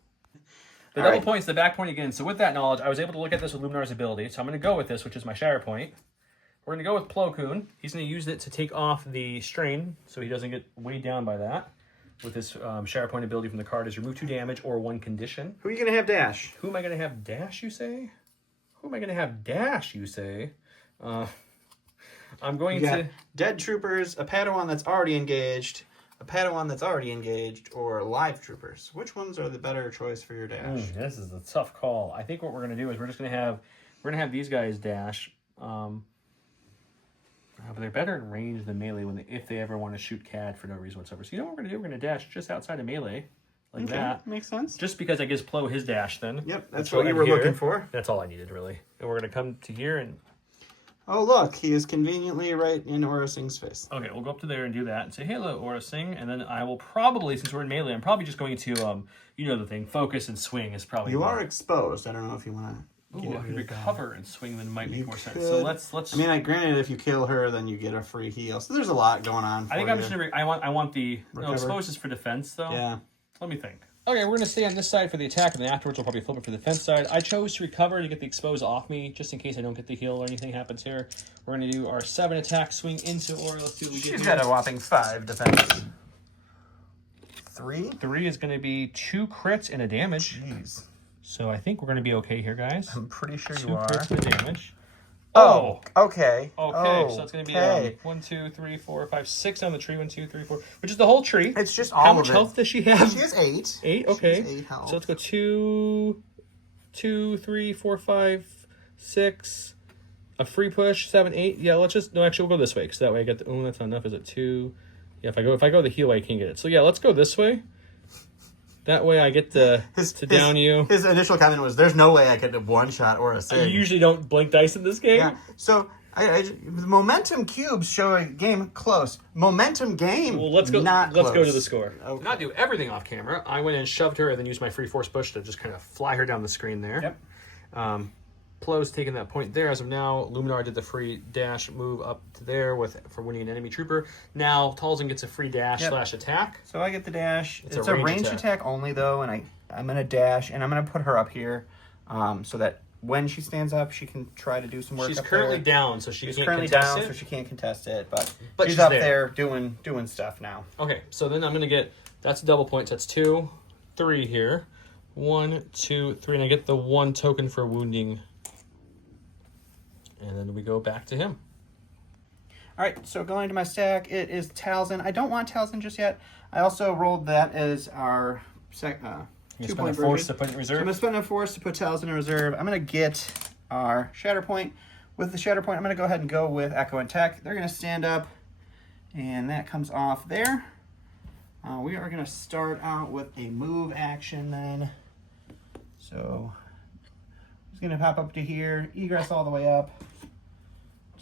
The double point's the back point again. So with that knowledge, I was able to look at this with Luminara's ability. So I'm going to go with this, which is my Shatterpoint. We're going to go with Plo Koon. He's going to use it to take off the strain, so he doesn't get weighed down by that. With this Shatterpoint ability from the card is remove 2 damage or 1 condition. Who are you going to have dash? Who am I going to have dash, you say? Who am I going to have dash, you say? I'm going to... Dead troopers, a Padawan that's already engaged, a Padawan that's already engaged, or live troopers. Which ones are the better choice for your dash? This is a tough call. I think what we're going to do is we're going to have these guys dash. But they're better in range than melee if they ever want to shoot Cad for no reason whatsoever. So you know what we're going to do? We're going to dash just outside of melee. Like that. Makes sense. Just because I gives Plo his dash then. Yep, that's what you were looking for. That's all I needed, really. And we're going to come to here and... Oh, look. He is conveniently right in Aura Singh's face. Okay, we'll go up to there and do that and say, hello, Aura Singh. And then I will probably, since we're in melee, I'm probably just going to, you know the thing, focus and swing is probably... You are exposed. I don't know if you want to... Ooh, I could recover and swing, then might make more sense. Could. So let's. I mean, granted, if you kill her, then you get a free heal. So there's a lot going on. I think I'm just gonna. I want the Recover. exposed is for defense though. Yeah. Let me think. Okay, we're going to stay on this side for the attack, and then afterwards we'll probably flip it for the defense side. I chose to recover to get the expose off me, just in case I don't get the heal or anything happens here. We're going to do our 7 attack, swing into Aura. Let's see what we get. She's got a whopping 5 defense. 3? 3 is going to be 2 crits and a damage. Jeez. So I think we're going to be okay here, guys. I'm pretty sure 2 you are. crits and a damage. Oh, okay. Okay, so it's going to be 1, 2, 3, 4, 5, 6 on the tree. 1, 2, 3, 4, which is the whole tree. It's just all How of much it. health does she have? She has 8. 8, okay. She has 8 health. So let's go 2, 3, 4, 5, 6. A free push, 7, 8. Yeah, let's just actually we'll go this way because that way I get the. Oh, that's not enough. Is it 2? Yeah, if I go the heal way, I can't get it. So yeah, let's go this way. That way I get to down you. His initial comment was, "There's no way I could have 1 shot or a You save." usually don't blink dice in this game. Yeah. So the momentum cubes show a game close. Momentum game. Well, let's go. Not let's close. go to the score. Okay. Not do everything off camera. I went and shoved her, and then used my free force push to just kind of fly her down the screen there. Yep. Plo's taking that point there as of now. Luminara did the free dash move up to there for winning an enemy trooper. Now Talzin gets a free dash / attack. So I get the dash. It's a a range range attack only though, and I'm gonna dash, and I'm gonna put her up here, so that when she stands up, she can try to do some work. She's up currently there. down, so she's currently contest down, it. so she can't contest it. But But she's she's up there. doing stuff now. Okay, so then I'm gonna get that's double points. That's 2, 3 here. 1, 2, 3, and I get the 1 token for wounding. And then we go back to him. All right, so going to my stack, it is Talzin. I don't want Talzin just yet. I also rolled that as our 2-point force version. to put in So reserve. I'm going to spend a force to put Talzin in reserve. I'm going to get our Shatterpoint. With the Shatterpoint, I'm going to go ahead and go with Echo and Tech. They're going to stand up, and that comes off there. We are going to start out with a move action then. So he's going to pop up to here, egress all the way up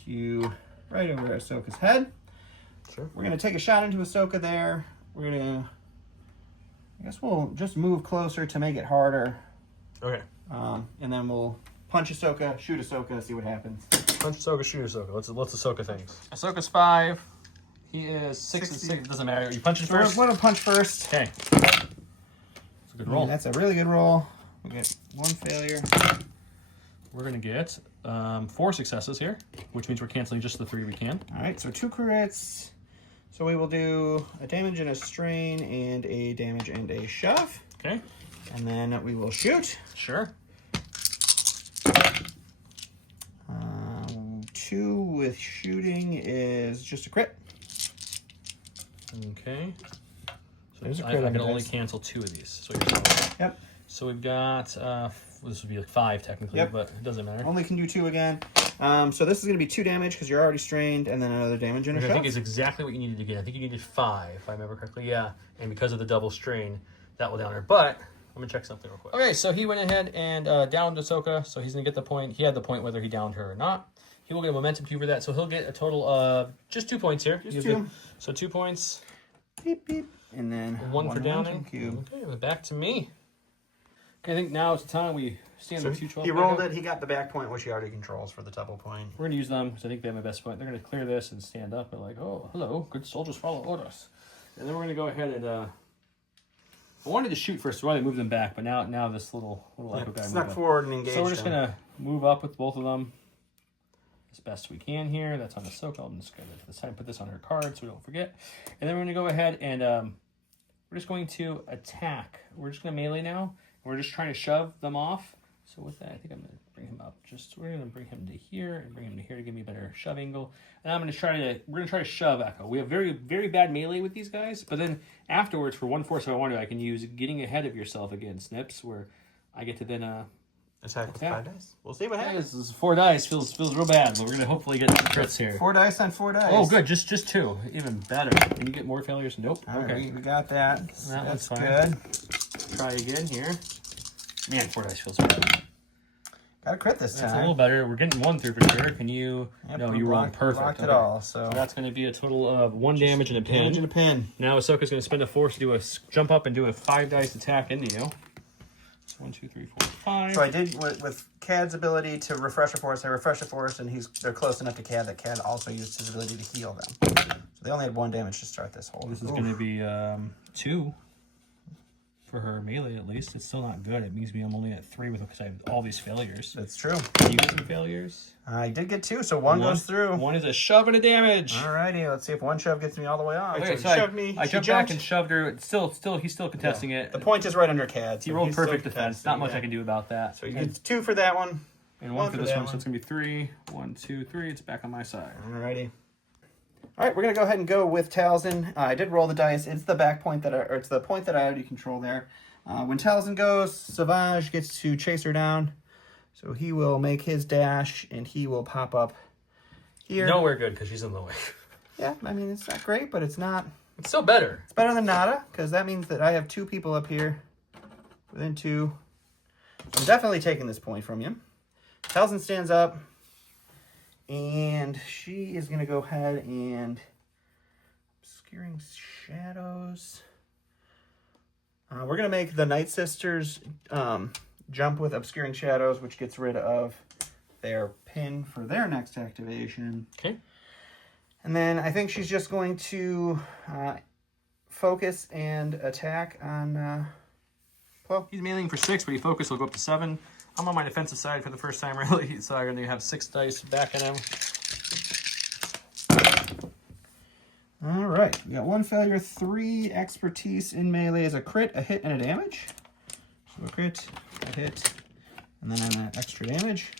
to right over Ahsoka's head. Sure. We're going to take a shot into Ahsoka there. We're going to, I guess we'll just move closer to make it harder. Okay. And then we'll punch Ahsoka, shoot Ahsoka, see what happens. Punch Ahsoka, shoot Ahsoka. Let's Ahsoka things. Ahsoka's 5. He is 6 and 6. Doesn't matter. You punch it first. We're going to punch first. Okay. That's a good roll. That's a really good roll. We get 1 failure. We're going to get 4 successes here, which means we're canceling just the 3 we can. All right, so 2 crits. So we will do a damage and a strain and a damage and a shove. Okay. And then we will shoot. Sure. 2 with shooting is just a crit. Okay. So There's a I crit on can the only dice. cancel 2 of these. So you're saying. Yep. So we've got, this would be like 5 technically, Yep. but it doesn't matter. Only can do 2 again. So this is going to be 2 damage because you're already strained, and then another damage and a Which I shove. think is exactly what you needed to get. I think you needed 5, if I remember correctly. Yeah, and because of the double strain, that will down her. But I'm gonna check something real quick. Okay, so he went ahead and downed Ahsoka, so he's gonna get the point. He had the point whether he downed her or not. He will get a momentum cube for that, so he'll get a total of just 2 points here. Just 2. So 2 points. Beep, beep. And then 1 for downing. momentum cube. Okay, we're back to me. Okay, I think now it's the time we stand So the 212. he rolled it. He got the back point, which he already controls for the double point. We're going to use them because I think they have my best point. They're going to clear this and stand up and like, oh, hello, good soldiers follow orders. And then we're going to go ahead and, I wanted to shoot first, so I moved them back, but now this little echo guy Snuck moved up. forward and engaged So we're just him. going to move up with both of them as best we can here. That's on Ahsoka. I'm just going to put this on her card so we don't forget. And then we're going to go ahead and we're just going to attack. We're just going to melee now. We're just trying to shove them off. So with that, I think I'm going to bring him up. We're going to bring him to here and bring him to here to give me a better shove angle. And we're going to try to shove Echo. We have very, very bad melee with these guys, but then afterwards, for 1 force if I want to, I can use getting ahead of yourself again, Snips, where I get to then attack with 5 dice. We'll see what happens. This is 4 dice. Feels real bad, but we're going to hopefully get some crits here. 4 dice on 4 dice. Oh, good. Just 2. Even better. Can you get more failures? Nope. All Okay. right, we got that. That's That's fine. good. Try again here. Man, 4 dice feels bad. Got a crit this That's a time. little better. We're getting 1 through for sure. Can you? Yep, No, we you rolled blocked- perfect. blocked it Okay. all. So So that's going to be a total of 1 damage and a pin. damage and a pin. Now Ahsoka's going to spend a force to do a jump up and do a 5 dice attack into you. So 1, 2, 3, 4, 5. So I did with Cad's ability to refresh a force. I refresh a force, and they're close enough to Cad that Cad also used his ability to heal them. So they only had 1 damage to start this whole. This is going to be 2. for her melee at least. It's still not good. It means I'm only at 3 because I have all these failures. That's true. You get some failures? I did get 2, so one goes through. One is a shove and a damage. Alrighty, let's see if one shove gets me all the way off. Okay, So so shoved me. I jumped back and shoved her. He's still contesting it. The point is right under Cad. He rolled perfect defense. Not much I can do about that. So you get 2 for that one. And 1 for this one, so it's going to be 3. 1, 2, 3. It's back on my side. Alrighty. Alright, we're going to go ahead and go with Talzin. I did roll the dice. It's the back point it's the point that I already control there. When Talzin goes, Savage gets to chase her down. So he will make his dash, and he will pop up here. Nowhere good, because she's in the way. Yeah, I mean, it's not great, but it's not... It's still better. It's better than nada, because that means that I have 2 people up here within 2. So I'm definitely taking this point from you. Talzin stands up, and she is going to go ahead and... Obscuring Shadows... we're going to make the Night Sisters jump with Obscuring Shadows, which gets rid of their pin for their next activation. Okay. And then I think she's just going to focus and attack on Plo. He's meleeing for 6, but he focus will go up to 7. I'm on my defensive side for the first time, really, so I'm going to have 6 dice backing him. All right, we got 1 failure, 3 expertise in melee as a crit, a hit, and a damage. So a crit, a hit, and then on that extra damage.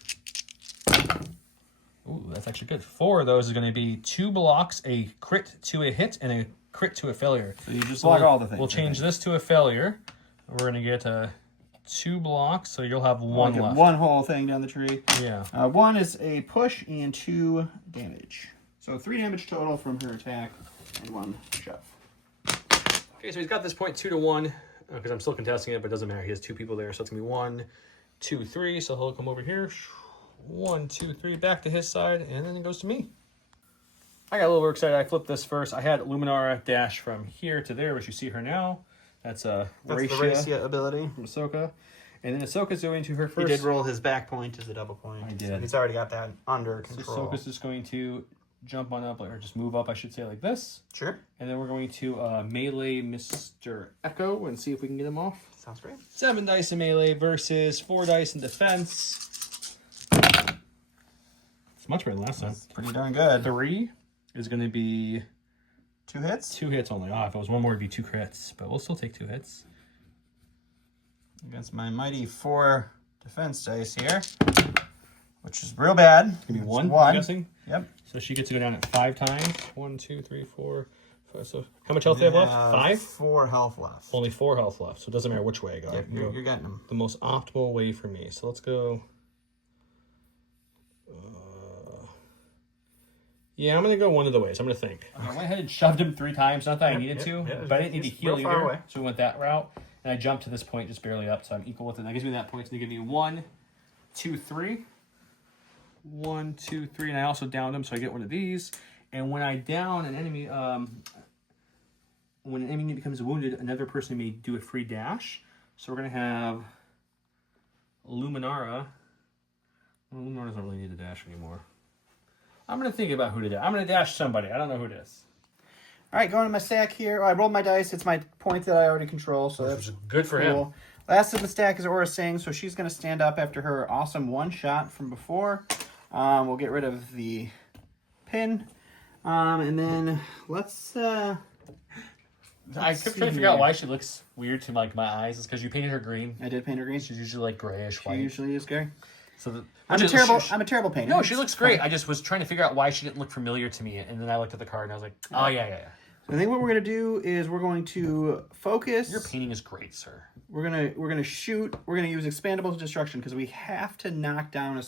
Ooh, that's actually good. 4 of those is going to be 2 blocks, a crit to a hit, and a crit to a failure. So you just block all the things. We'll change this to a failure. We're going to get 2 blocks, so you'll have 1 left. 1 whole thing down the tree. Yeah. 1 is a push and 2 damage. So 3 damage total from her attack and 1 shove. Okay, so he's got this point 2 to 1 because I'm still contesting it, but it doesn't matter. He has 2 people there, so it's gonna be 1, 2, 3. So he'll come over here. 1, 2, 3, back to his side, and then it goes to me. I got a little excited. I flipped this first. I had Luminara dash from here to there, which you see her now. That's the Racia ability from Ahsoka. And then Ahsoka's going to her first. He did roll his back point as a double point. I did. So he's already got that under control. So Ahsoka's just going to jump on up, or just move up, I should say, like this. Sure. And then we're going to melee Mr. Echo and see if we can get him off. Sounds great. 7 dice in melee versus 4 dice in defense. It's much better than last time. That's pretty darn good. 3 is going to be 2 hits? 2 hits only. If it was 1 more, it'd be 2 crits, but we'll still take 2 hits. Against my mighty 4 defense dice here, which is real bad. It's going to be 1, I'm guessing? Yep. So she gets to go down at 5 times. 1, 2, 3, 4, 5. So how much health do they have left? 5? 4 health left. Only 4 health left, so it doesn't matter which way I go. Yep, you're getting them. The most optimal way for me. So let's go. Yeah, I'm going to go one of the ways. I'm going to think. I went ahead and shoved him 3 times. Not that I needed to, but I didn't need to heal real far either. away. So we went that route. And I jumped to this point just barely up, so I'm equal with it. That gives me that point. So they give me 1, 2, 3. 1, 2, 3. And I also downed him, so I get one of these. And when I down an enemy, when an enemy becomes wounded, another person may do a free dash. So we're going to have Luminara. Well, Luminara doesn't really need a dash anymore. I'm going to think about who to dash. I'm going to dash somebody. I don't know who it is. All right, going to my stack here. Oh, I rolled my dice. It's my point that I already control, so that's good for cool. him. Last of the stack is Aura Singh, so she's going to stand up after her awesome 1 shot from before. We'll get rid of the pin. And then let's... I kept trying to figure out why she looks weird to like my eyes. It's because you painted her green. I did paint her green. She's usually like grayish white. She usually is gray. So I'm a terrible painter. No, she looks great. I just was trying to figure out why she didn't look familiar to me, and then I looked at the card and I was like, oh yeah. I think what we're gonna do is we're going to focus. Your painting is great, sir. We're gonna shoot. We're gonna use expandable destruction because we have to knock down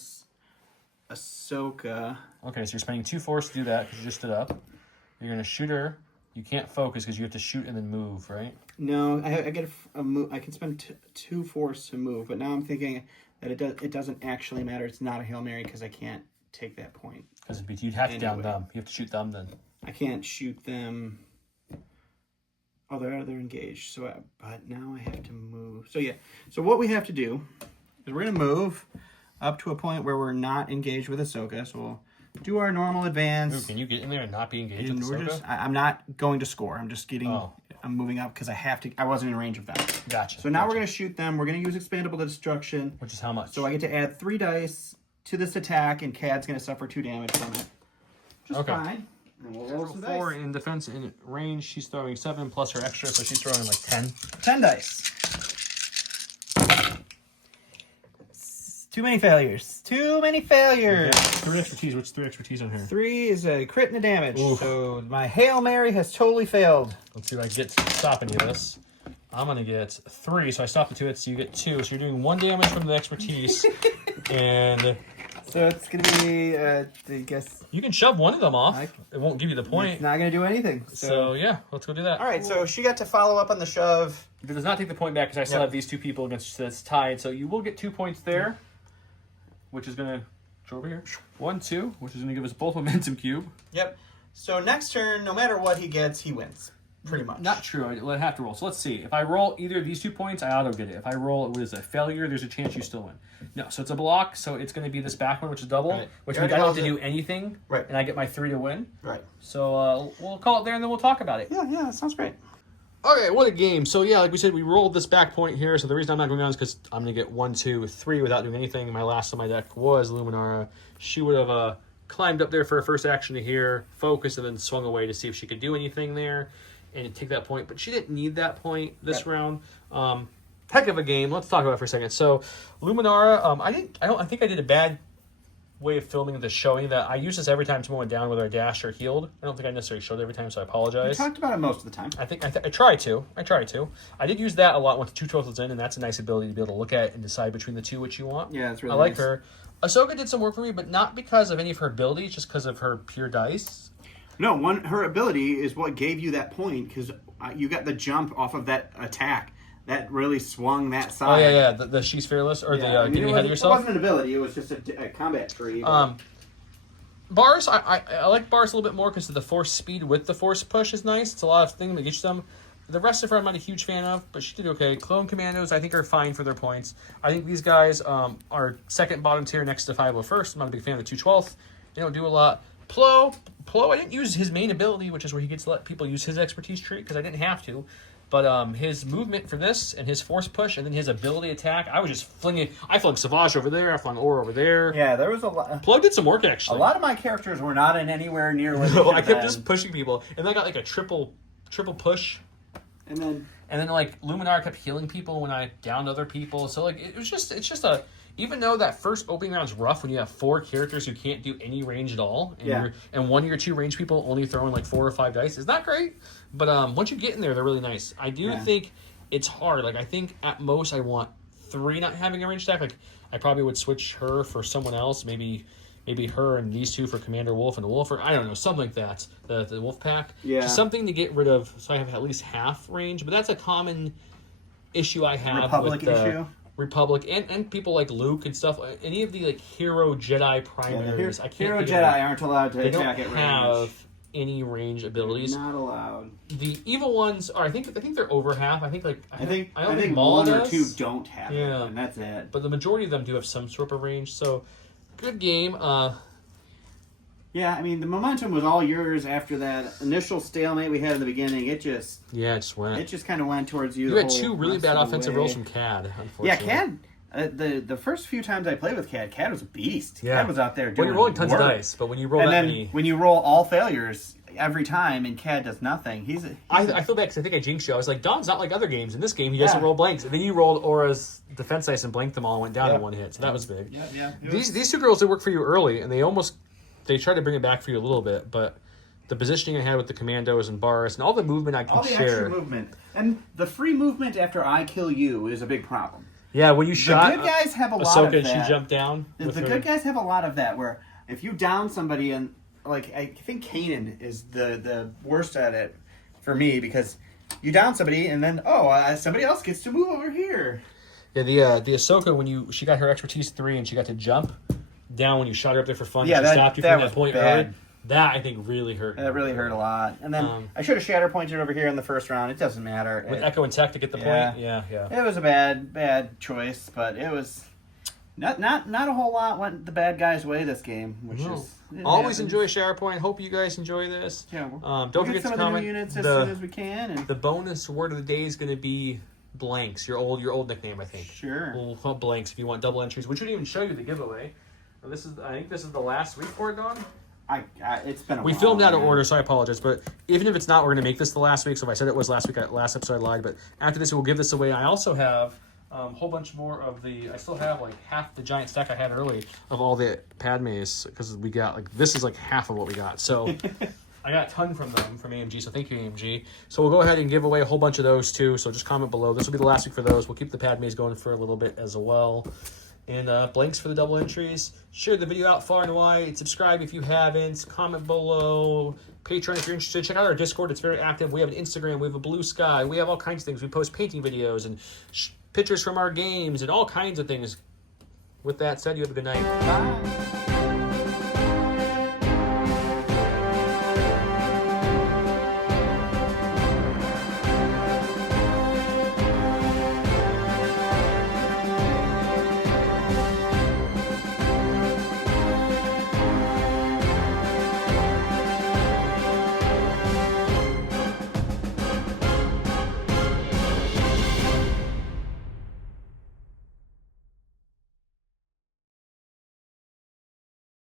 Ahsoka. Okay, so you're spending 2 force to do that because you just stood up. You're gonna shoot her. You can't focus because you have to shoot and then move, right? No, I get a move. I can spend 2 force to move, but now I'm thinking that it doesn't actually matter. It's not a Hail Mary because I can't take that point. Because you'd have to down them. You have to shoot them then. I can't shoot them. Oh, they're engaged. So, but now I have to move. So yeah. So what we have to do is we're gonna move up to a point where we're not engaged with Ahsoka. So we'll do our normal advance. Ooh, can you get in there and not be engaged with Ahsoka? I'm not going to score. I'm just getting. Oh. I'm moving up because I have to. I wasn't in range of them. Gotcha. So now we're going to shoot them. We're going to use Expandable Destruction. Which is how much? So I get to add 3 dice to this attack, and Cad's going to suffer 2 damage from it. Just fine. And we'll roll some 4 dice. in defense and range. She's throwing 7 plus her extra, so she's throwing like 10. 10 dice. Too many failures. Too many failures. 3 expertise. What's 3 expertise on here? 3 is a crit and a damage. Oof. So my Hail Mary has totally failed. Let's see if I can get to stop any of this. I'm going to get 3, so I stop the 2 hits, so you get 2. So you're doing 1 damage from the expertise. And so it's going to be, I guess... you can shove one of them off. It won't give you the point. It's not going to do anything. So yeah, let's go do that. All right, so she got to follow up on the shove. It does not take the point back because I still have these 2 people against that's tied. So you will get 2 points there, which is going to go over here. 1, 2, which is going to give us both momentum cube. Yep. So next turn, no matter what he gets, he wins. Pretty much. Not true. I have to roll. So let's see. If I roll either of these 2 points, I auto get it. If I roll, what is it? Failure, there's a chance you still win. No, so it's a block, so it's going to be this back one, which is double, Right. which means I don't have to do anything, Right. and I get my 3 to win. Right. So we'll call it there, and then we'll talk about it. Yeah, that sounds great. Okay, what a game. So yeah, like we said, we rolled this back point here, so the reason I'm not going down is because I'm going to get 1, 2, 3 without doing anything. My last on my deck was Luminara. She would have climbed up there for her first action to here, focused, and then swung away to see if she could do anything there and take that point. But she didn't need that point this round. Heck of a game. Let's talk about it for a second. So Luminara, I think I did a bad way of filming this, showing that I use this every time someone went down, whether I dashed or healed. I don't think I necessarily showed it every time, so I apologize. We talked about it most of the time. I try to. I did use that a lot with the 2 totals in, and that's a nice ability to be able to look at and decide between the 2 which you want. Yeah, it's really I like nice. her. Ahsoka did some work for me, but not because of any of her abilities, just because of her pure dice. No, her ability is what gave you that point, because you got the jump off of that attack. That really swung that side. Oh, yeah. The She's Fearless, or the getting ahead of yourself. It wasn't an ability, it was just a combat tree. Bars, I like bars a little bit more because of the force speed with the force push is nice. It's a lot of things that get you some. The rest of her I'm not a huge fan of, but she did okay. Clone Commandos I think are fine for their points. I think these guys are second bottom tier next to 501st. I'm not a big fan of the 212th. They don't do a lot. Plo, I didn't use his main ability, which is where he gets to let people use his expertise tree because I didn't have to. But his movement for this and his force push and then his ability attack, I was just flinging. I flung Savage over there. I flung Aura over there. Yeah, there was a lot. Plo did some work, actually. A lot of my characters were not in anywhere near where they No, should I have kept been. just pushing people. And then I got like a triple push. And then like Luminara kept healing people when I downed other people. So like it's just a, even though that first opening round's rough when you have 4 characters who can't do any range at all, and one of your 2 range people only throwing like 4 or 5 dice, it's not great. But once you get in there, they're really nice. I do think it's hard. Like I think at most I want 3 not having a range attack. Like I probably would switch her for someone else, maybe her and these 2 for Commander Wolf and the Wolf, or I don't know, something like that. The Wolf Pack. Yeah. Just something to get rid of, so I have at least half range. But that's a common issue I have Republic with the issue. Republic and people like Luke and stuff. Any of the like hero Jedi primaries, I can't. Hero think Jedi of, aren't allowed to they don't attack at range. have any range abilities. Not allowed. The evil ones are. I think they're over half. I think I think Maul 1 or does. 2 don't have it, Yeah. and that's it. But the majority of them do have some sort of range. So good game. Yeah, I mean, the momentum was all yours after that initial stalemate we had in the beginning. It just went. It just kind of went towards you. You the had whole 2 really rest bad of the offensive way. rolls from Cad. Yeah, Unfortunately. Cad. The first few times I played with Cad was a beast. Yeah. Cad was out there When doing you're rolling tons work. of dice, but when you roll And that then many, when you roll all failures every time and Cad does nothing, I feel bad because I think I jinxed you. I was like, Dom's not like other games. In this game, he doesn't Yeah. roll blanks. And then you rolled Aura's defense dice and blanked them all and went down in 1 hit. So that was big. Yeah. These 2 girls did work for you early, and they tried to bring it back for you a little bit, but the positioning I had with the commandos and bars and all the movement I can all the share. extra movement and the free movement after I kill you is a big problem. Yeah, when you shot the good guys have a lot Ahsoka of and that. she jumped down. The good guys have a lot of that where if you down somebody and like I think Kanan is the worst at it for me because you down somebody and then somebody else gets to move over here. Yeah, the Ahsoka when she got her expertise 3 and she got to jump down when you shot her up there for fun. Yeah, she stopped you from was that point bad. early. That I think really hurt. That really hurt a lot. And then I should have Shatterpointed over here in the first round. It doesn't matter. With Echo and Tech to get the point. Yeah. It was a bad choice, but it was Not a whole lot went the bad guys' way this game, which is always happens. enjoy Shatterpoint. Hope you guys enjoy this. Yeah, don't forget to some comment. of the new units as soon as we can. And the bonus word of the day is going to be blanks. Your old nickname, I think. Sure. We'll put blanks if you want double entries. We shouldn't even show you the giveaway. I think this is the last week for it, Don. It's been a while. We filmed out of order, so I apologize. But even if it's not, we're going to make this the last week. So if I said it was last week, last episode, I lied. But after this, we'll give this away. I also have a whole bunch more of I still have like half the giant stack I had early of all the Padmes because we got this is like half of what we got. So I got a ton from them from AMG. So thank you, AMG. So we'll go ahead and give away a whole bunch of those too. So just comment below. This will be the last week for those. We'll keep the Padmes going for a little bit as well. And blanks for the double entries. Share the video out far and wide. Subscribe if you haven't. Comment below. Patreon if you're interested. Check out our Discord. It's very active. We have an Instagram. We have a Blue Sky. We have all kinds of things. We post painting videos and pictures from our games and all kinds of things. With that said, you have a good night. Bye.